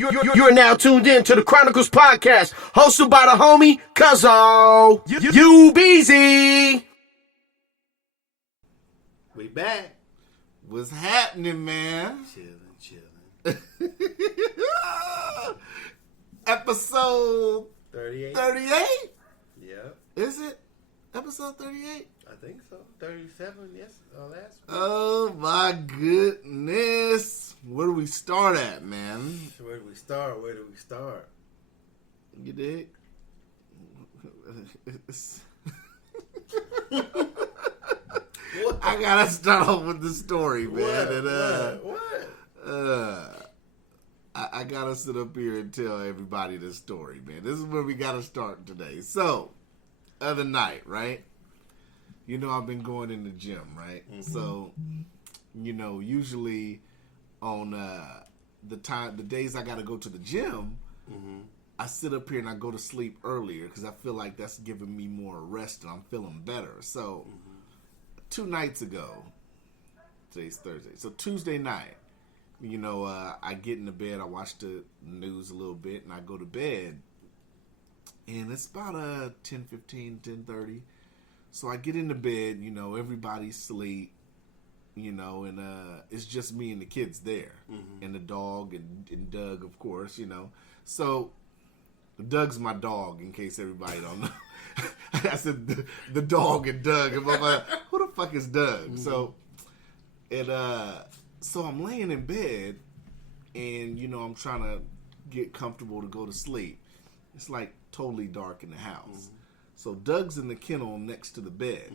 You're now tuned in to the Chronicles Podcast, hosted by the homie Cuzzo. You Beezy. We back. What's happening, man? Chilling. Episode 38? 38? Yep. Is it? Episode 38? I think so. 37, yes. Last week. Oh, my goodness. Where do we start at, man? So where do we start? You dig? I gotta start off with the story, man. What? I gotta sit up here and tell everybody this story, man. This is where we gotta start today. So, other night, right? You know, I've been going in the gym, right? Mm-hmm. So, you know, usually on the days I gotta go to the gym, mm-hmm. I sit up here and I go to sleep earlier because I feel like that's giving me more rest and I'm feeling better. So, 2 nights ago, today's Thursday, so Tuesday night, you know, I get into bed, I watch the news a little bit, and I go to bed, and it's about 10:15, 10:30, so I get into bed, you know, everybody's asleep, you know, and it's just me and the kids there, and the dog, and Doug, of course, you know, so Doug's my dog, in case everybody don't know. I said the dog and Doug, and I'm like, who the fuck is Doug? So I'm laying in bed, and you know I'm trying to get comfortable to go to sleep. It's like totally dark in the house. So Doug's in the kennel next to the bed.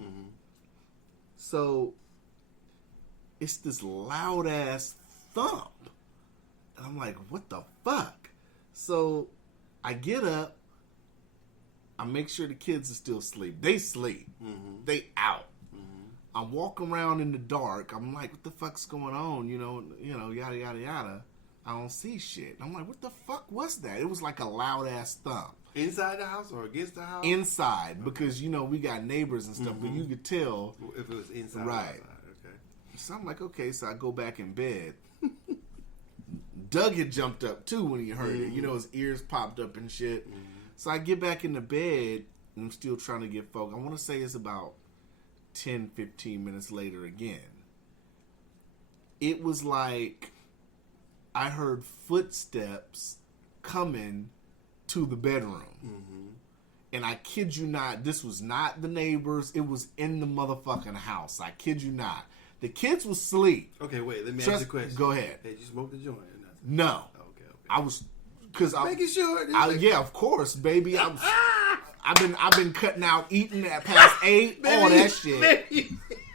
So it's this loud ass thump, and I'm like, what the fuck? So I get up. I make sure the kids are still asleep. They sleep. They out. I walk around in the dark. I'm like, what the fuck's going on? You know, yada, yada, yada. I don't see shit. I'm like, what the fuck was that? It was like a loud ass thump. Inside the house or against the house? Inside, because, you know, we got neighbors and stuff, but you could tell. If it was inside right. or outside. Okay. So I'm like, okay, so I go back in bed. Doug had jumped up too when he heard it. You know, his ears popped up and shit. So I get back in the bed, and I'm still trying to get focused. I want to say it's about 10, 15 minutes later again. It was like I heard footsteps coming to the bedroom. And I kid you not, this was not the neighbors. It was in the motherfucking house. I kid you not. The kids was asleep. Okay, wait, let me ask you a question. Go ahead. Hey, you smoked the joint or nothing? No. Okay. I was... Cause making sure. Yeah, of course, baby. I've been cutting out eating at past 8, all that shit.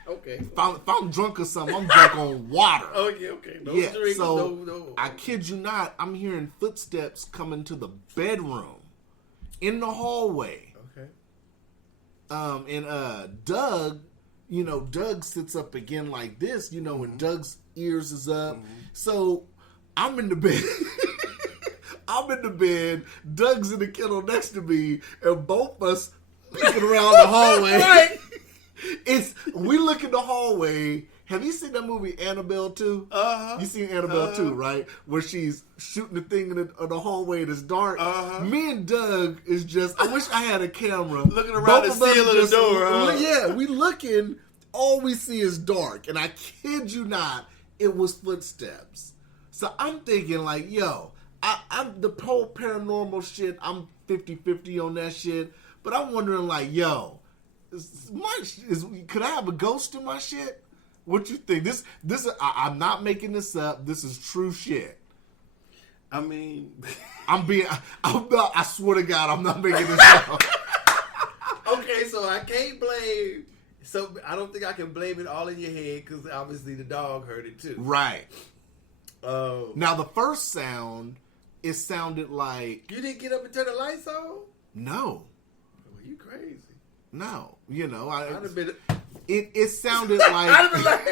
Okay. If I'm drunk or something, I'm drunk on water. Okay. No drinks, so no. I kid you not, I'm hearing footsteps coming to the bedroom in the hallway. Okay. And Doug, you know, Doug sits up again like this, you know, and Doug's ears is up. So I'm in the bed. Doug's in the kennel next to me, and both of us peeking around the hallway. Right. We look in the hallway. Have you seen that movie Annabelle 2? You seen Annabelle 2, right? Where she's shooting the thing in the hallway and it's dark. Me and Doug is just, I wish I had a camera. Looking around the seal of the door. Yeah, we looking, all we see is dark. And I kid you not, it was footsteps. So I'm thinking like, yo, I'm the whole paranormal shit, I'm 50-50 on that shit. But I'm wondering like, yo, could I have a ghost in my shit? What you think? This I'm not making this up. This is true shit. I mean, I swear to God, I'm not making this up. Okay, so I can't blame. So I don't think I can blame it all in your head because obviously the dog heard it too. Right. Now the first sound, it sounded like you didn't get up and turn the lights on. No. Well, you crazy. No, you know I'd have been. It sounded like. I'd have been like.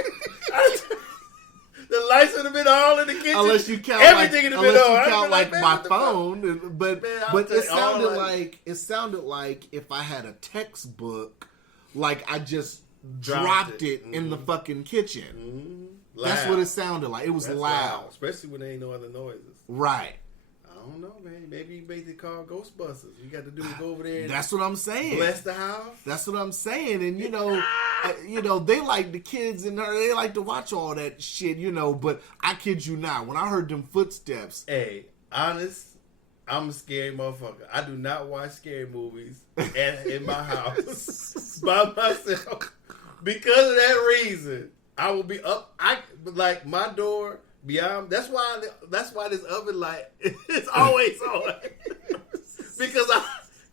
The lights would have been all in the kitchen. Unless you count everything like, would have been on. You count like man, my phone, but it sounded like if I had a textbook, like I just dropped it in the fucking kitchen. That's what it sounded like. It was loud, especially when there ain't no other noises. Right. don't know, man. Maybe you made it called Ghostbusters. You got to do is go over there. And That's what I'm saying. bless the house. That's what I'm saying. And they like the kids and they like to watch all that shit. But I kid you not, when I heard them footsteps, Hey, honest, I'm a scary motherfucker. I do not watch scary movies in my house by myself because of that reason. I will be up. Like my door beyond. That's why this oven light is always on. because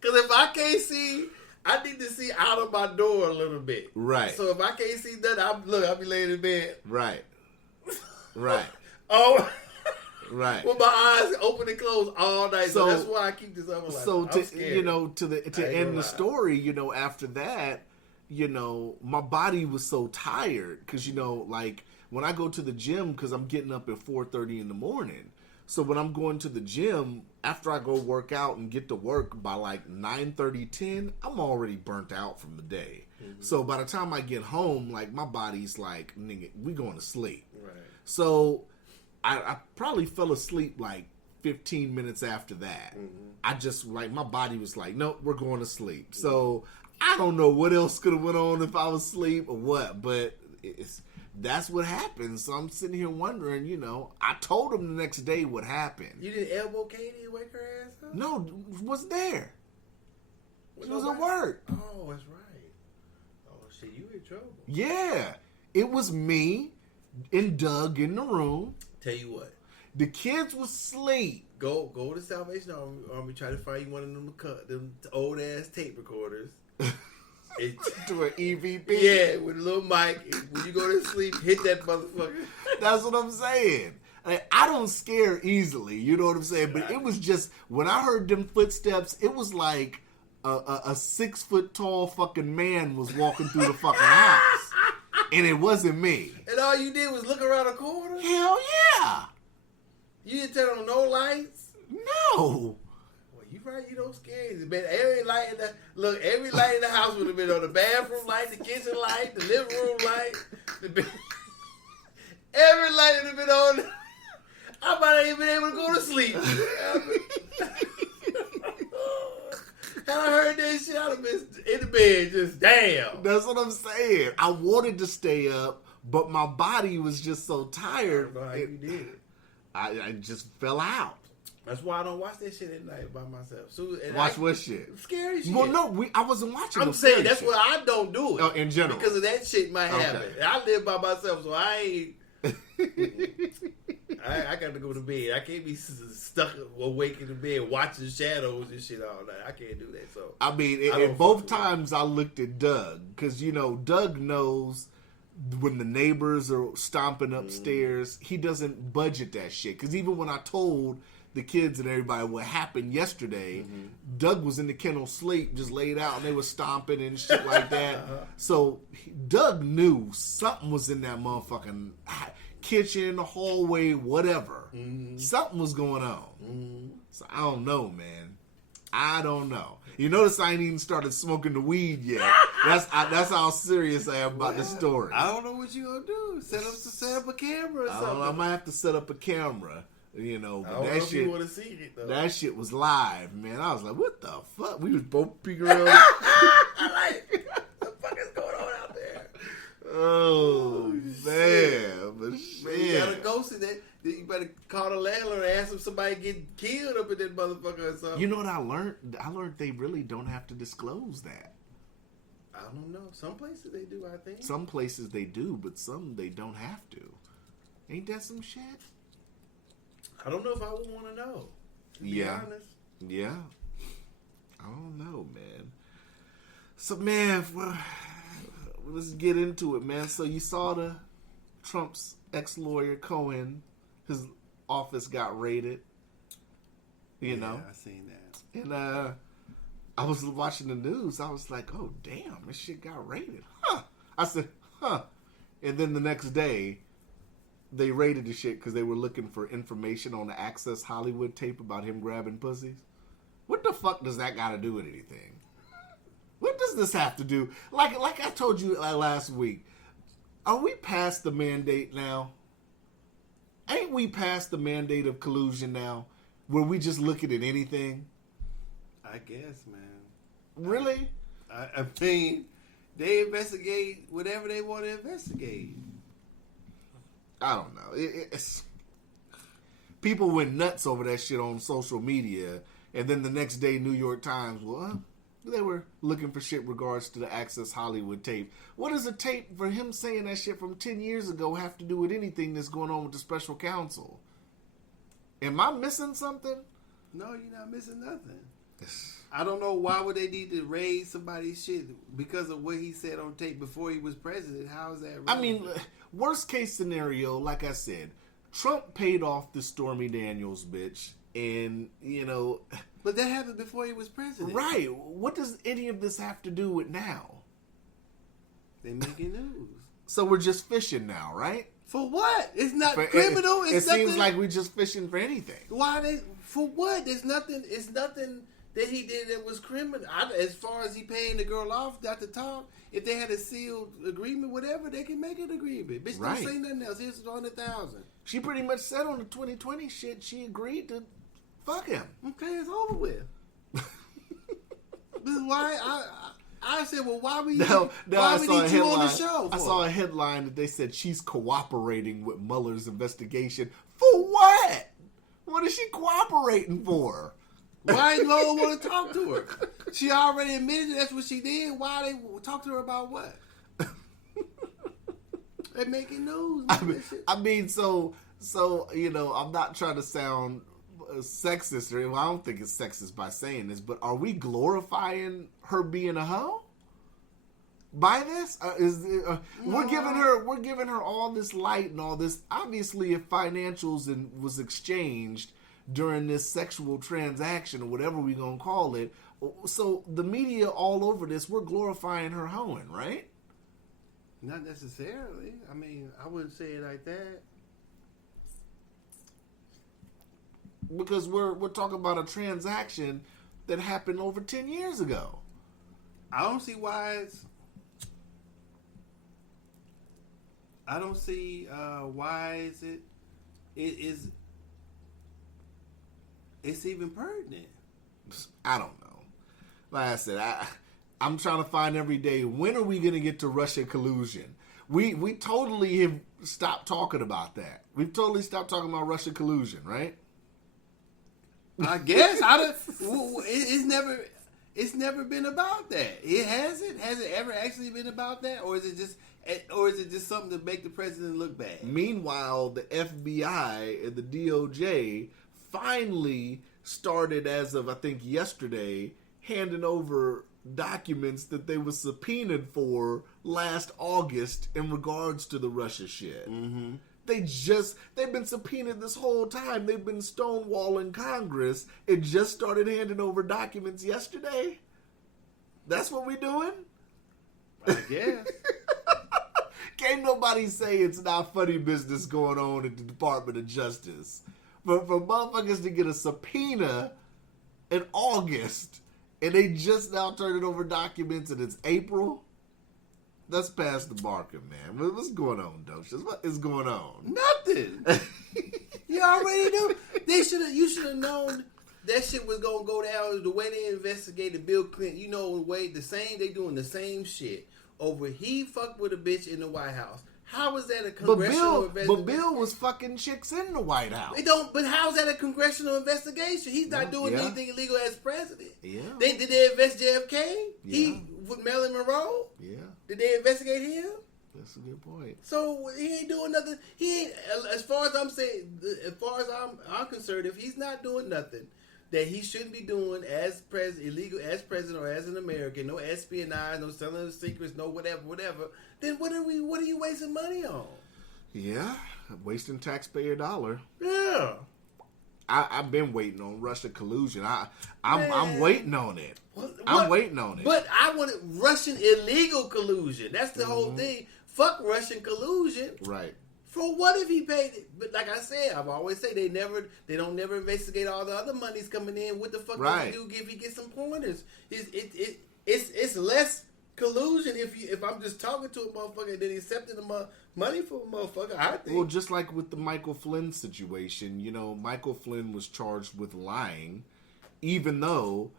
if I can't see, I need to see out of my door a little bit. Right. So if I can't see that, I'll be laying in bed. Right. Oh. Right. With my eyes open and closed all night. So that's why I keep this oven light. So I'm scared. to end the story, after that, my body was so tired because like when I go to the gym, because I'm getting up at 4:30 in the morning. So when I'm going to the gym, after I go work out and get to work by like 9:30, 10, I'm already burnt out from the day. Mm-hmm. So by the time I get home, like my body's like, nigga, we going to sleep. Right. So I probably fell asleep like 15 minutes after that. Mm-hmm. I just like, my body was like, nope, we're going to sleep. Mm-hmm. So I don't know what else could have went on if I was asleep or what, but that's what happened. So I'm sitting here wondering, I told him the next day what happened. You didn't elbow Katie and wake her ass up? No, wasn't there. She was at work. Oh, that's right. Oh, shit, you in trouble. Yeah. It was me and Doug in the room. Tell you what. The kids was asleep. Go to Salvation Army, try to find you one of them old ass tape recorders. To an EVP. Yeah, with a little mic. When you go to sleep, hit that motherfucker. That's what I'm saying. I don't scare easily, you know what I'm saying? But it was just, when I heard them footsteps, it was like a 6 foot tall fucking man was walking through the fucking house. And it wasn't me. And all you did was look around the corner? Hell yeah. You didn't turn on no lights? No. Well, you right, you don't scare you. Every light in the house would have been on. The bathroom light, the kitchen light, the living room light. Every light would have been on. I might not even been able to go to sleep. Had I heard that shit, I'd have been in the bed just, damn. That's what I'm saying. I wanted to stay up, but my body was just so tired. I don't know how you did. I just fell out. That's why I don't watch that shit at night by myself. So, watch what shit? Scary shit. Well, no, I wasn't watching. I'm saying that's why I don't do it. Oh, in general. Because of that shit might happen. I live by myself, so I ain't... I got to go to bed. I can't be stuck awake in the bed watching shadows and shit all night. I can't do that. So I mean, and both times I looked at Doug because Doug knows when the neighbors are stomping upstairs, he doesn't budget that shit. Because even when I told the kids and everybody what happened yesterday, Doug was in the kennel sleep, just laid out, and they were stomping and shit like that. So Doug knew something was in that motherfucking kitchen, hallway, whatever. Something was going on. So I don't know, man. I don't know. You notice I ain't even started smoking the weed yet. That's how serious I am about this story. I don't know what you gonna do. Set up a camera or something. I might have to set up a camera. But I don't that know if shit, you want to see it though. That shit was live, man. I was like, what the fuck? We was both peeking around. Like, what the fuck is going on out there? Oh man, but shit. You got a ghost in there. You better call the landlord and ask if somebody get killed up in that motherfucker or something. You know what I learned? I learned they really don't have to disclose that. I don't know. Some places they do, I think. Some places they do, but some they don't have to. Ain't that some shit? I don't know if I would want to know. To be honest. Yeah. I don't know, man. So, man, well, let's get into it, man. So you saw Trump's ex-lawyer, Cohen, his office got raided. You know? I seen that. And I was watching the news. I was like, oh, damn, this shit got raided. Huh. I said, huh. And then the next day, they raided the shit because they were looking for information on the Access Hollywood tape about him grabbing pussies. What the fuck does that got to do with anything? What does this have to do? Like I told you last week, are we past the mandate now? Ain't we past the mandate of collusion now? Were we just looking at anything? I guess, man. Really? I mean, they investigate whatever they want to investigate. I don't know. It's people went nuts over that shit on social media, and then the next day, New York Times, they were looking for shit regards to the Access Hollywood tape. What does a tape for him saying that shit from 10 years ago have to do with anything that's going on with the special counsel? Am I missing something? No, you're not missing nothing. I don't know why would they need to raise somebody's shit because of what he said on tape before he was president. How is that relevant? I mean, worst case scenario, like I said, Trump paid off the Stormy Daniels bitch, and, you know... But that happened before he was president. Right. What does any of this have to do with now? They making news. So we're just fishing now, right? For what? It's not criminal. It seems like we're just fishing for anything. Why they? For what? There's nothing. It's nothing that he did that was criminal. As far as he paying the girl off, not to talk. If they had a sealed agreement, whatever, they can make an agreement. Bitch, right. Don't say nothing else. Here's $100,000. She pretty much said on the 2020 shit, she agreed to fuck him. Okay, it's over with. This is why I said, well, why we need you on the show? I saw a headline that they said she's cooperating with Mueller's investigation. For what? What is she cooperating for? Why did Lola want to talk to her? She already admitted that's what she did. Why they talk to her about what? They're making news. I mean, so you know, I'm not trying to sound sexist, or I don't think it's sexist by saying this, but are we glorifying her being a hoe by this? We're giving her all this light and all this. Obviously, if financials was exchanged during this sexual transaction or whatever we're gonna call it, so the media all over this, we're glorifying her hoeing, right? Not necessarily. I mean, I wouldn't say it like that. Because we're talking about a transaction that happened over 10 years ago. I don't see why it's... I don't see why is it is it's even pertinent. I don't know. Like I said, I'm trying to find every day, when are we going to get to Russia collusion? We totally have stopped talking about that. We've totally stopped talking about Russia collusion, right? I guess it's never been about that. It hasn't. Has it ever actually been about that, or is it just something to make the president look bad? Meanwhile, the FBI and the DOJ finally started, as of I think yesterday, handing over documents that they were subpoenaed for last August in regards to the Russia shit. Mm-hmm. They've been subpoenaed this whole time. They've been stonewalling Congress. It just started handing over documents yesterday. That's what we doing? I guess. Can't nobody say it's not funny business going on at the Department of Justice. But for motherfuckers to get a subpoena in August and they just now turned over documents and it's April, that's past the marker, man. What's going on, Docious? What is going on? Nothing. You already knew. You should have known that shit was gonna go down the way they investigated Bill Clinton. You know, they doing the same shit over. He fucked with a bitch in the White House. How is that a congressional investigation? But Bill was fucking chicks in the White House. But how's that a congressional investigation? He's not doing anything illegal as president. Yeah. Did they invest JFK? Yeah. With Marilyn Monroe? Yeah. Did they investigate him? That's a good point. So he ain't doing nothing. He ain't, as far as I'm concerned, if he's not doing nothing that he shouldn't be doing as illegal as president or as an American, no espionage, no selling of secrets, no whatever, then what are you wasting money on? Yeah, wasting taxpayer dollar. Yeah. I've been waiting on Russia collusion. I'm waiting on it. I'm waiting on it. But I wanted Russian illegal collusion. That's the whole thing. Fuck Russian collusion. Right. For what if he paid it? But like I said, I've always say they don't never investigate all the other monies coming in. What the fuck does he do if he gets some pointers? It's less collusion if I'm just talking to a motherfucker and then accepting money for a motherfucker, I think. Well, just like with the Michael Flynn situation, you know, Michael Flynn was charged with lying, even though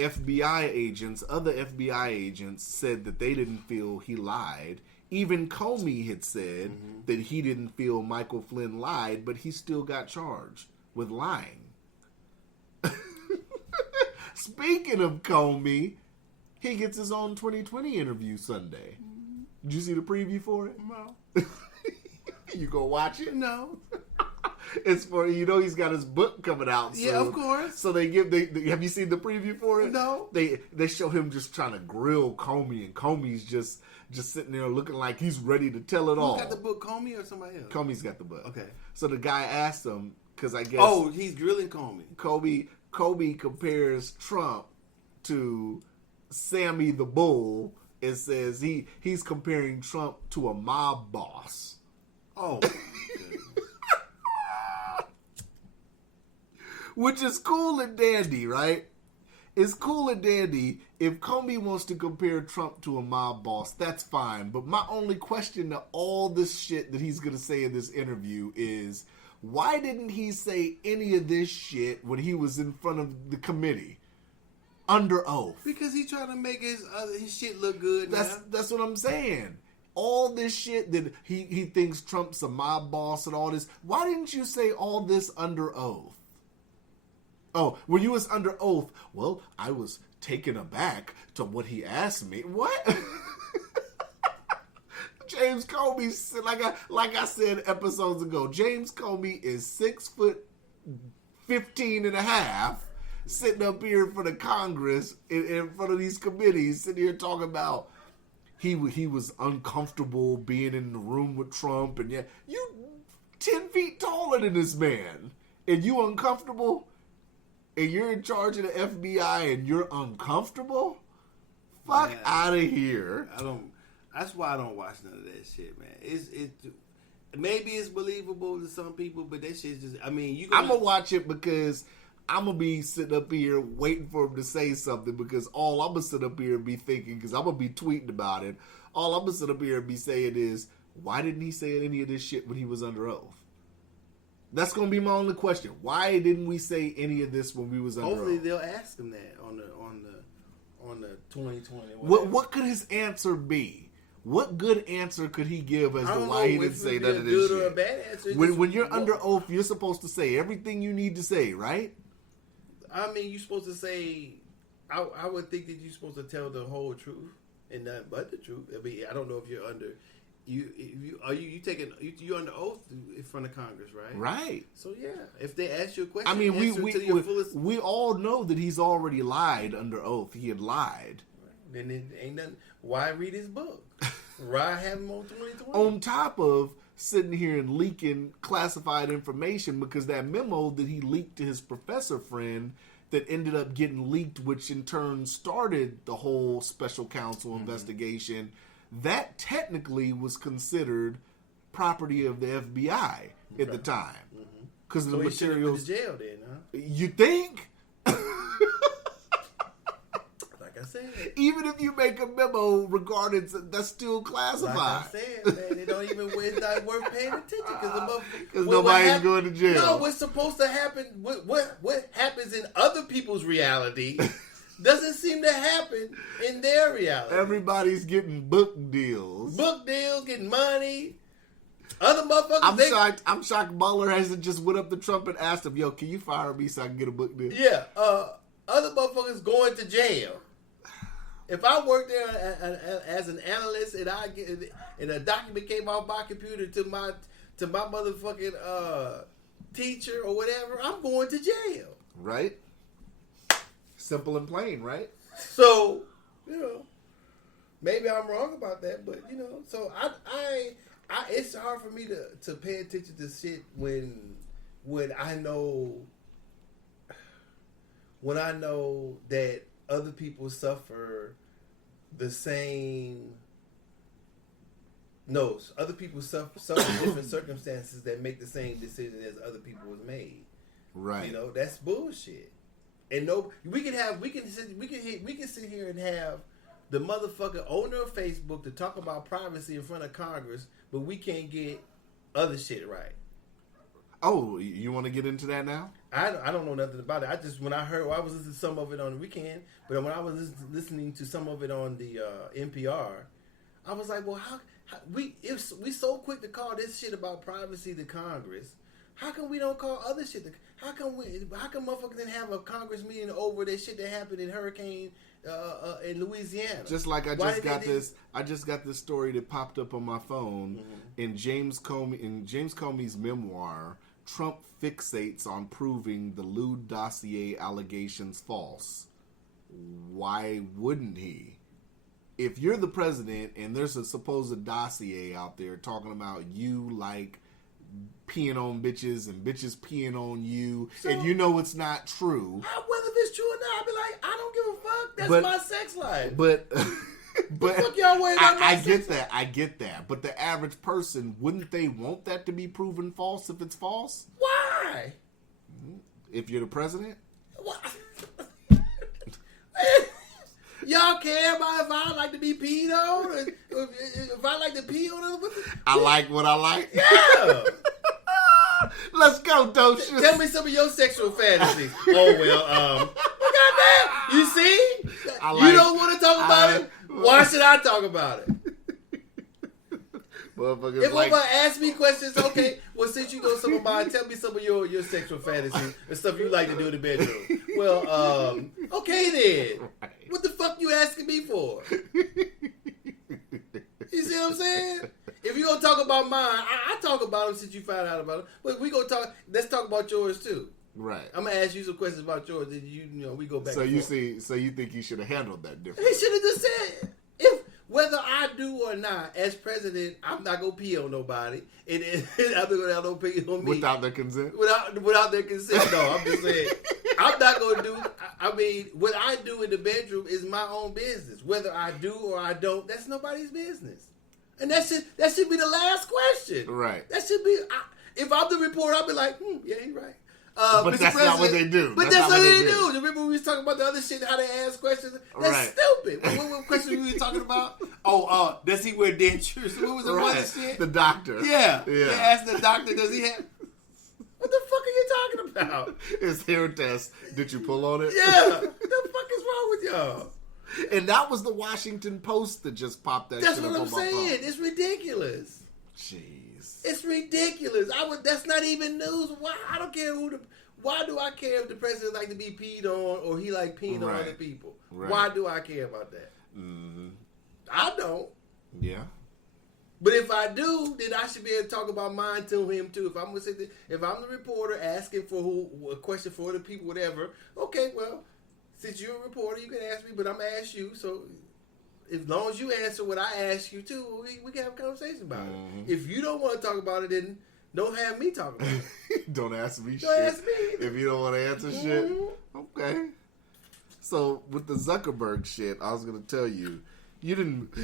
other FBI agents said that they didn't feel he lied. Even Comey had said that he didn't feel Michael Flynn lied, but he still got charged with lying. Speaking of Comey, he gets his own 2020 interview Sunday. Did you see the preview for it? No. You go watch it? No. It's for, you know, he's got his book coming out soon. Yeah, of course. So they have you seen the preview for it? No. They show him just trying to grill Comey, and Comey's just sitting there looking like he's ready to tell it all. Who's got the book, Comey or somebody else? Comey's got the book. Okay. So the guy asked him, because I guess... Oh, he's grilling Comey. Comey compares Trump to Sammy the Bull. It says he's comparing Trump to a mob boss. Oh. Which is cool and dandy, right? It's cool and dandy. If Comey wants to compare Trump to a mob boss, that's fine. But my only question to all this shit that he's going to say in this interview is, why didn't he say any of this shit when he was in front of the committee under oath? Because he's trying to make his shit look good. That's what I'm saying. All this shit that he thinks Trump's a mob boss and all this. Why didn't you say all this under oath? Oh, when you was under oath, well, I was taken aback to what he asked me. What? James Comey, like I said episodes ago, James Comey is 6'15" and a half, sitting up here in front of Congress, in front of these committees, sitting here talking about he was uncomfortable being in the room with Trump, and yet you 10 feet taller than this man, and you uncomfortable, and you're in charge of the FBI, and you're uncomfortable? Fuck out of here. That's why I don't watch none of that shit, man. Maybe it's believable to some people, but that shit's just. I mean, I'm gonna watch it because I'm gonna be sitting up here waiting for him to say something. Because all I'm gonna sit up here and be thinking, because I'm gonna be tweeting about it. All I'm gonna sit up here and be saying is, why didn't he say any of this shit when he was under oath? That's gonna be my only question. Why didn't we say any of this when we was under hopefully oath? They'll ask him that on the 2020. What could his answer be? What good answer could he give as to why he didn't say none of this shit? Or a bad answer, when you're under oath, you're supposed to say everything you need to say, right? I mean, you're supposed to say. I would think that you're supposed to tell the whole truth and nothing but the truth. I mean, I don't know if you're under. You're under oath in front of Congress, right? Right. So yeah, if they ask you a question, I mean, fullest... we all know that he's already lied under oath. He had lied. Right. Then it ain't nothing. Why read his book? Why have him on 2020? On top of sitting here and leaking classified information, because that memo that he leaked to his professor friend that ended up getting leaked, which in turn started the whole special counsel investigation, that technically was considered property of the FBI at the time. Because of the materials. He should've went to jail then, huh? You think? Like I said. Even if you make a memo regarding, that's still classified. Like I said, man, it's not worth paying attention because nobody's going to jail. No, what's supposed to happen, what happens in other people's reality doesn't seem to happen in their reality. Everybody's getting book deals. Getting money. Other motherfuckers. I'm shocked Mueller hasn't just went up to Trump and asked him, yo, can you fire me so I can get a book deal? Yeah. Other motherfuckers going to jail. If I worked there as an analyst and a document came off my computer to my motherfucking teacher or whatever, I'm going to jail. Right? Simple and plain, right? So, maybe I'm wrong about that, but so I it's hard for me to pay attention to shit when I know that other people suffer the same. No, other people suffer different circumstances that make the same decision as other people has made. Right. That's bullshit. And we can sit here and have the motherfucking owner of Facebook to talk about privacy in front of Congress, but we can't get other shit right. Oh, you want to get into that now? I don't know nothing about it. I was listening to some of it on the weekend, but when I was listening to some of it on the NPR, I was like, well, how we so quick to call this shit about privacy to Congress? How come we don't call other shit? How come motherfuckers didn't have a Congress meeting over that shit that happened in Hurricane in Louisiana? Just like I just got this story that popped up on my phone in James Comey's memoir. Trump fixates on proving the lewd dossier allegations false. Why wouldn't he? If you're the president and there's a supposed dossier out there talking about you like peeing on bitches and bitches peeing on you, so, and you know it's not true. Whether it's true or not, I'd be like, I don't give a fuck. That's my sex life. But fuck y'all worried about I get that. I get that. But the average person, wouldn't they want that to be proven false if it's false? Why? If you're the president? What? Y'all care about if I like to be peed on? If I like to pee on other people? I like what I like. Yeah. Let's go, Docious. Tell me some of your sexual fantasies. Oh, well, goddamn. You see? You don't want to talk about it? Why should I talk about it? If I'm gonna ask me questions, okay, well, since you know some of mine, tell me some of your sexual fantasies and stuff you like to do in the bedroom. Well, okay then. Right. What the fuck you asking me for? You see what I'm saying? If you gonna talk about mine, I talk about them since you found out about them. But we gonna talk. Let's talk about yours too. Right. I'm gonna ask you some questions about yours. Then we go back. So you think he should have handled that differently? He should have just said whether I do or not, as president, I'm not gonna pee on nobody, and I'm not gonna have no pee on me without their consent. Without their consent, no. I'm just saying, I'm not gonna do. I mean, what I do in the bedroom is my own business. Whether I do or I don't, that's nobody's business. And that should be the last question. Right. That should be. If I'm the reporter, I'll be like, yeah, you're right. But Mr. that's not what they do. But that's what they do. Remember we was talking about the other shit, how they ask questions? That's right. stupid. What questions we were talking about? Oh, does he wear dentures? What was the other shit? The doctor. Yeah. They asked the doctor, does he have... What the fuck are you talking about? His hair test. Did you pull on it? Yeah. What the fuck is wrong with y'all? And that was the Washington Post that just popped that That's shit up what on I'm my phone. saying. It's ridiculous. Jeez. It's ridiculous. That's not even news. Why? I don't care why do I care if the president like to be peed on or he like peeing on other people? Right. Why do I care about that? Mm-hmm. I don't. Yeah. But if I do, then I should be able to talk about mine to him too. If I'm the reporter asking for a question for the people, whatever. Okay, well, since you're a reporter, you can ask me, but I'm gonna ask you. So, as long as you answer what I ask you too, we can have a conversation about it. If you don't want to talk about it, then don't have me talk about it. Don't ask me don't shit. Ask me either. If you don't want to answer shit. Okay. So, with the Zuckerberg shit, I was going to tell you, you didn't...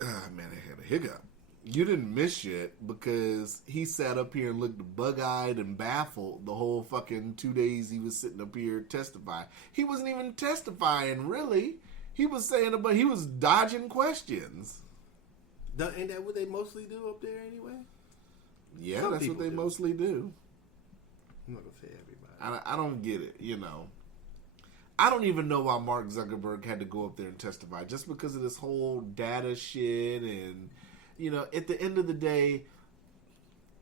man, I had a hiccup. You didn't miss shit because he sat up here and looked bug-eyed and baffled the whole fucking 2 days he was sitting up here testifying. He wasn't even testifying, really. He was saying about... He was dodging questions. Ain't that what they mostly do up there anyway? Yeah, that's what they mostly do. I'm not going to say everybody. I don't get it, I don't even know why Mark Zuckerberg had to go up there and testify. Just because of this whole data shit and, at the end of the day,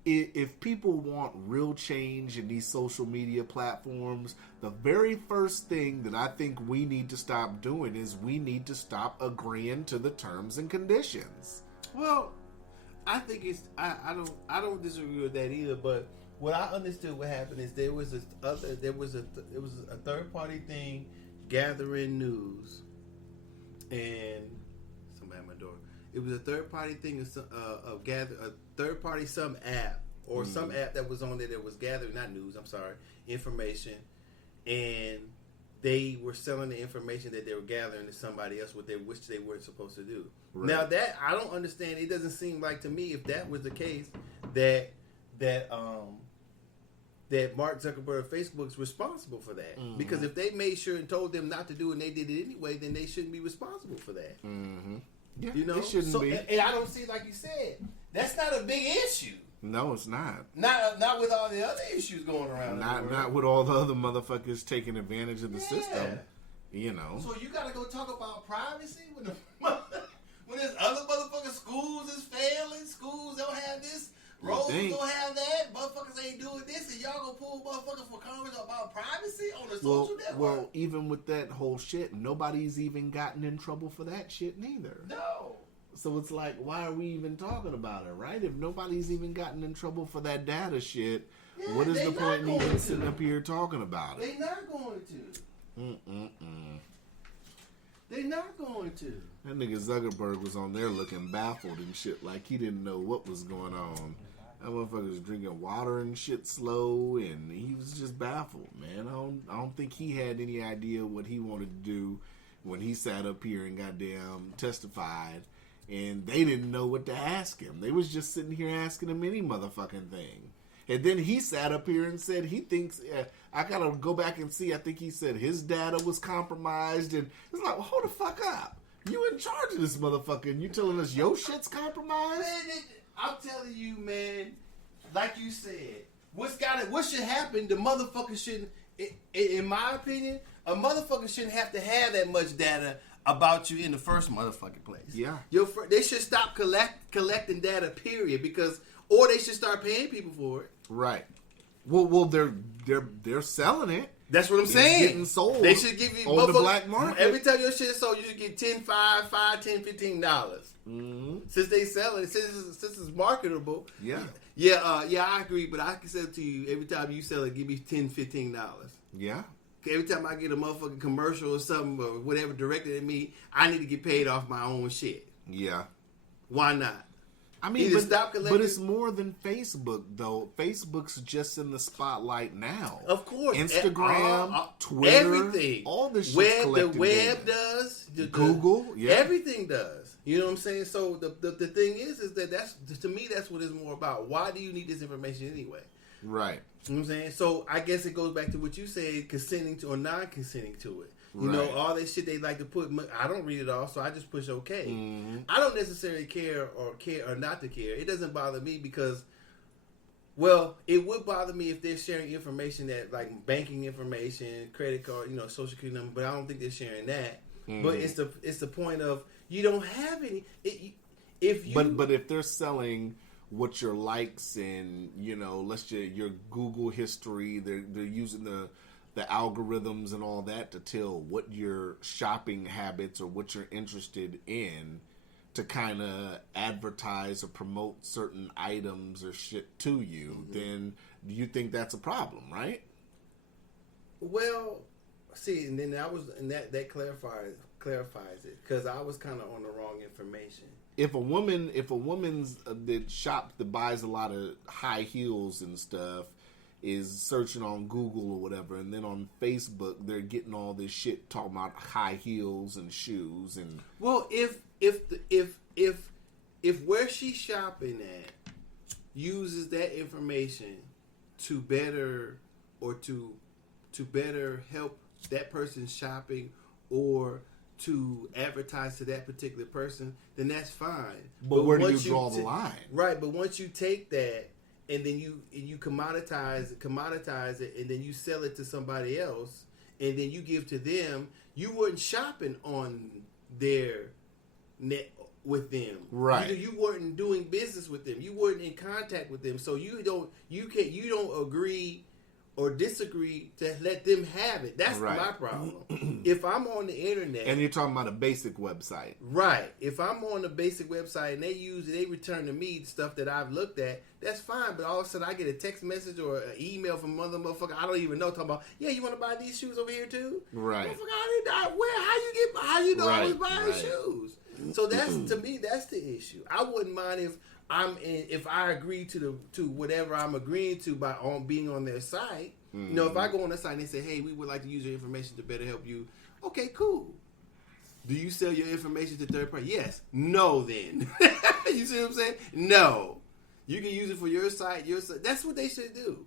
if people want real change in these social media platforms, the very first thing that I think we need to stop doing is we need to stop agreeing to the terms and conditions. Well... I think it's I don't disagree with that either. But what I understood what happened is there was a third party thing gathering news, and somebody at my door. It was a third party thing of gather a third party some app or some app that was on there that was gathering information, and they were selling the information that they were gathering to somebody else, which they weren't supposed to do. Right. Now that I don't understand, it doesn't seem like to me if that was the case that that Mark Zuckerberg of Facebook's responsible for that. Mm-hmm. Because if they made sure and told them not to do it and they did it anyway, then they shouldn't be responsible for that. Mm-hmm. Yeah, You know, it shouldn't be. And I don't see, like you said, that's not a big issue. No, it's not. Not with all the other issues going around. Not with all the other motherfuckers taking advantage of the system. You know. So you gotta go talk about privacy when when there's other motherfucking schools is failing, schools don't have this, roads don't have that, motherfuckers ain't doing this, and y'all gonna pull motherfuckers for comments about privacy on the social network? Well, even with that whole shit, nobody's even gotten in trouble for that shit neither. No. So it's like, why are we even talking about it, right? If nobody's even gotten in trouble for that data shit, what is the point in even sitting up here talking about it? They not going to. They not going to. That nigga Zuckerberg was on there looking baffled and shit, like he didn't know what was going on. That motherfucker was drinking water and shit slow, and he was just baffled, man. I don't think he had any idea what he wanted to do when he sat up here and goddamn testified, and they didn't know what to ask him. They was just sitting here asking him any motherfucking thing. And then he sat up here and said he thinks, I gotta go back and see, I think he said his data was compromised, and it's like, well, hold the fuck up. You in charge of this motherfucker, and you telling us your shit's compromised? Man, I'm telling you, man, like you said, what should happen, the motherfucker shouldn't, in my opinion, a motherfucker shouldn't have to have that much data about you in the first motherfucking place. Yeah. They should stop collecting data, period, or they should start paying people for it. Right. Well, they're selling it. That's what I'm It's saying. getting sold. They should give you on the black market. Every time your shit is sold, you should get $10, $5, $10, $15. Mm-hmm. Since they sell it, since it's marketable. Yeah. Yeah, I agree. But I can sell it to you every time you sell it. Give me $10, $15. Yeah. Every time I get a motherfucking commercial or something or whatever directed at me, I need to get paid off my own shit. Yeah. Why not? I mean, Stop collecting. but it's more than Facebook, though. Facebook's just in the spotlight now. Of course. Instagram, Twitter, everything. all this shit's collecting the web data. does. Google, yeah. Everything does. You know what I'm saying? So the thing is that's to me, that's what it's more about. Why do you need this information anyway? Right. You know what I'm saying? So I guess it goes back to what you said, consenting to or non-consenting to it. You Right. know, all that shit they like to put, I don't read it all, so I just push okay. Mm-hmm. I don't necessarily care or not to care. It doesn't bother me because, well, it would bother me if they're sharing information that, like banking information, credit card, social security number, but I don't think they're sharing that. Mm-hmm. But it's the point of, you don't have any, if you... But if they're selling what your likes and, your Google history, they're using the algorithms and all that to tell what your shopping habits or what you're interested in to kind of advertise or promote certain items or shit to you, then you think that's a problem, right? Well, see, and then that clarifies it because I was kind of on the wrong information. If a woman's that buys a lot of high heels and stuff, is searching on Google or whatever, and then on Facebook they're getting all this shit talking about high heels and shoes and. Well, if where she's shopping at uses that information to better or to better help that person's shopping or to advertise to that particular person, then that's fine. But where do you draw the line? Right, but once you take that and then you commoditize it, and then you sell it to somebody else, and then you give to them. You weren't shopping on their net with them, right? You weren't doing business with them. You weren't in contact with them, so you don't agree or disagree to let them have it. That's right. My problem. If I'm on the internet, and you're talking about a basic website, right? If I'm on the basic website and they return to me stuff that I've looked at, that's fine. But all of a sudden I get a text message or an email from another motherfucker I don't even know talking about, yeah, you want to buy these shoes over here too? Right? How you know I was buying shoes? So that's to me, that's the issue. I wouldn't mind if I agree to whatever I'm agreeing to by being on their site. Mm-hmm. If I go on their site and they say, hey, we would like to use your information to better help you. Okay, cool. Do you sell your information to third party? Yes. No, then. You see what I'm saying? No. You can use it for your site. That's what they should do.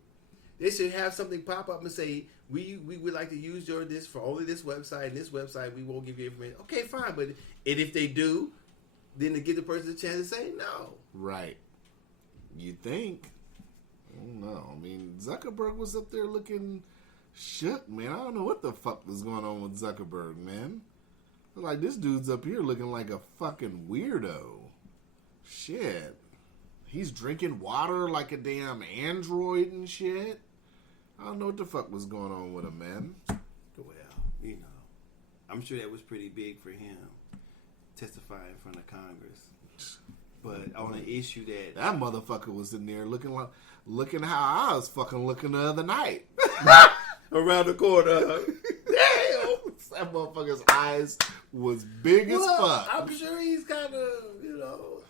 They should have something pop up and say, we would like to use this for only this website, and this website we won't give you information. Okay, fine, but if they do, then to give the person a chance to say no. Right. You think? I don't know. I mean, Zuckerberg was up there looking shook, man. I don't know what the fuck was going on with Zuckerberg, man. Like, this dude's up here looking like a fucking weirdo. Shit. He's drinking water like a damn android and shit. I don't know what the fuck was going on with him, man. Well, I'm sure that was pretty big for him, testifying in front of Congress. But on an issue that motherfucker was in there looking how I was fucking looking the other night. Around the corner. Damn! That motherfucker's eyes was big as fuck. I'm sure he's kind of,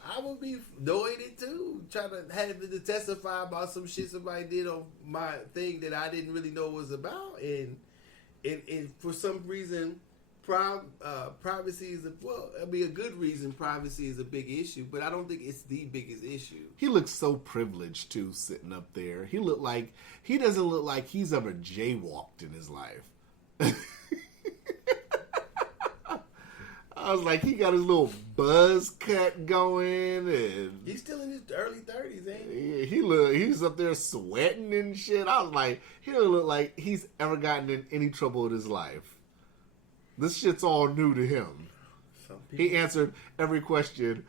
I would be knowing it too. Trying to have him to testify about some shit somebody did on my thing that I didn't really know was about. And for some reason, privacy is a good reason privacy is a big issue, but I don't think it's the biggest issue. He looks so privileged too, sitting up there. He doesn't look like he's ever jaywalked in his life. I was like, he got his little buzz cut going, and he's still in his early 30s, ain't he? He's up there sweating and shit. I was like, he doesn't look like he's ever gotten in any trouble in his life. This shit's all new to him. He answered every question.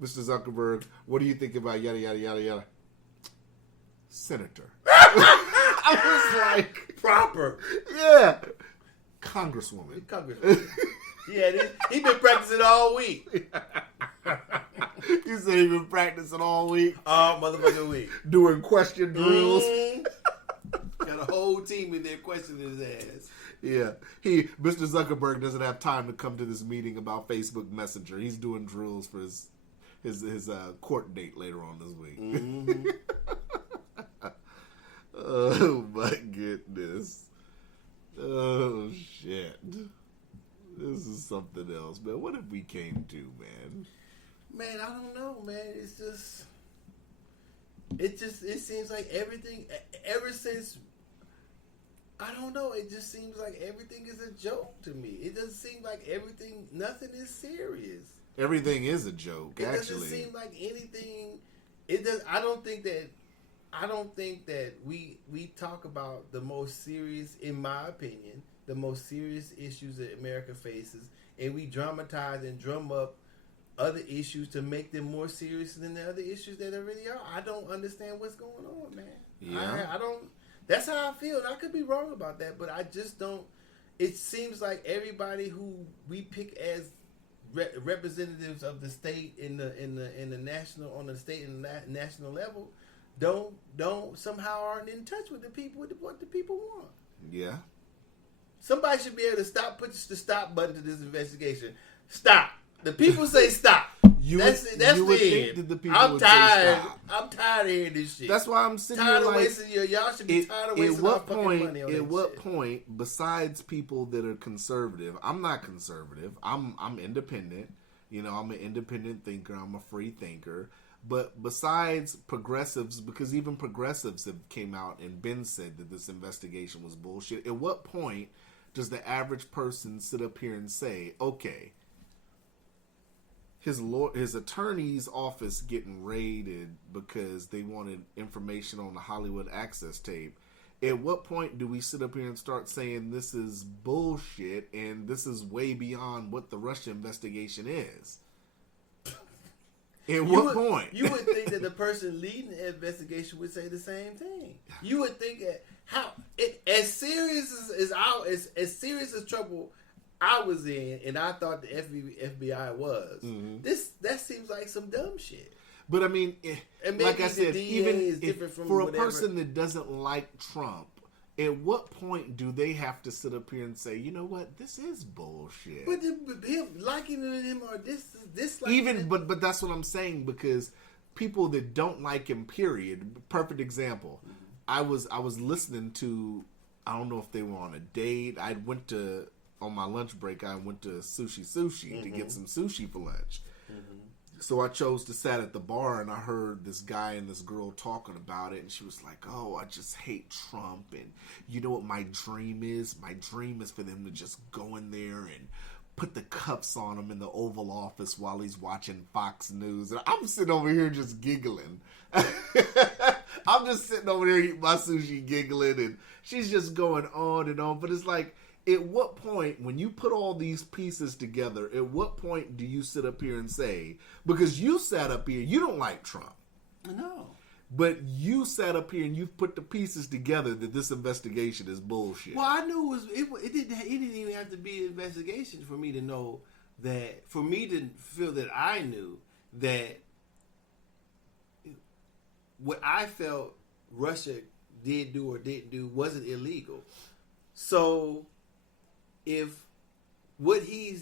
Mr. Zuckerberg, what do you think about yada, yada, yada, yada? Senator. I was like... Proper. Yeah. Congresswoman. Yeah, he been practicing all week. You said he been practicing all week? All motherfucking week. Doing question drills. Got a whole team in there questioning his ass. Yeah. Mr. Zuckerberg doesn't have time to come to this meeting about Facebook Messenger. He's doing drills for his court date later on this week. Mm-hmm. Oh, my goodness. Oh, shit. This is something else, man. What have we came to, man? Man, I don't know, man. It seems like everything, ever since, I don't know, it just seems like everything is a joke to me. It doesn't seem like nothing is serious. Everything is a joke, actually. It doesn't seem like anything, I don't think that we talk about the most serious, in my opinion, the most serious issues that America faces, and we dramatize and drum up other issues to make them more serious than the other issues that they really are. I don't understand what's going on, man. Yeah. I don't. That's how I feel, and I could be wrong about that, but I just don't. It seems like everybody who we pick as representatives of the state in the national, on the state and national level, don't somehow aren't in touch with the people, with what the people want. Yeah. Somebody should be able to push the stop button to this investigation. Stop. The people say stop. That's the end. I'm tired. I'm tired of hearing this shit. That's why I'm sitting tired here of like, wasting y'all should be tired of wasting our fucking money on At what shit. point, besides people that are conservative, I'm not conservative. I'm independent. I'm an independent thinker. I'm a free thinker. But besides progressives, because even progressives have came out and been said that this investigation was bullshit. At what point does the average person sit up here and say, okay, his attorney's office getting raided because they wanted information on the Hollywood Access tape? At what point do we sit up here and start saying this is bullshit and this is way beyond what the Russia investigation is? At what point? You would think that the person leading the investigation would say the same thing. You would think that as serious as serious as trouble I was in, and I thought the FBI was. Mm-hmm. That seems like some dumb shit. But I mean, like I said, even for a whatever. person that doesn't like Trump, at what point do they have to sit up here and say, you know what, this is bullshit? But him liking him or disliking even him. but that's what I'm saying, because people that don't like him, period. Perfect example. Mm-hmm. I was listening to, I don't know if they were on a date. On my lunch break, I went to Sushi mm-hmm. to get some sushi for lunch. Mm-hmm. So I chose to sit at the bar, and I heard this guy and this girl talking about it, and she was like, "Oh, I just hate Trump, and you know what my dream is? My dream is for them to just go in there and put the cuffs on him in the Oval Office while he's watching Fox News." And I'm sitting over here just giggling. I'm just sitting over there eating my sushi giggling, and she's just going on and on. But it's like, at what point, when you put all these pieces together, at what point do you sit up here and say, because you sat up here, you don't like Trump. No. But you sat up here and you've put the pieces together that this investigation is bullshit. Well, I knew it didn't even have to be an investigation for me to know that, for me to feel that I knew that what I felt Russia did do or didn't do wasn't illegal. So if whatever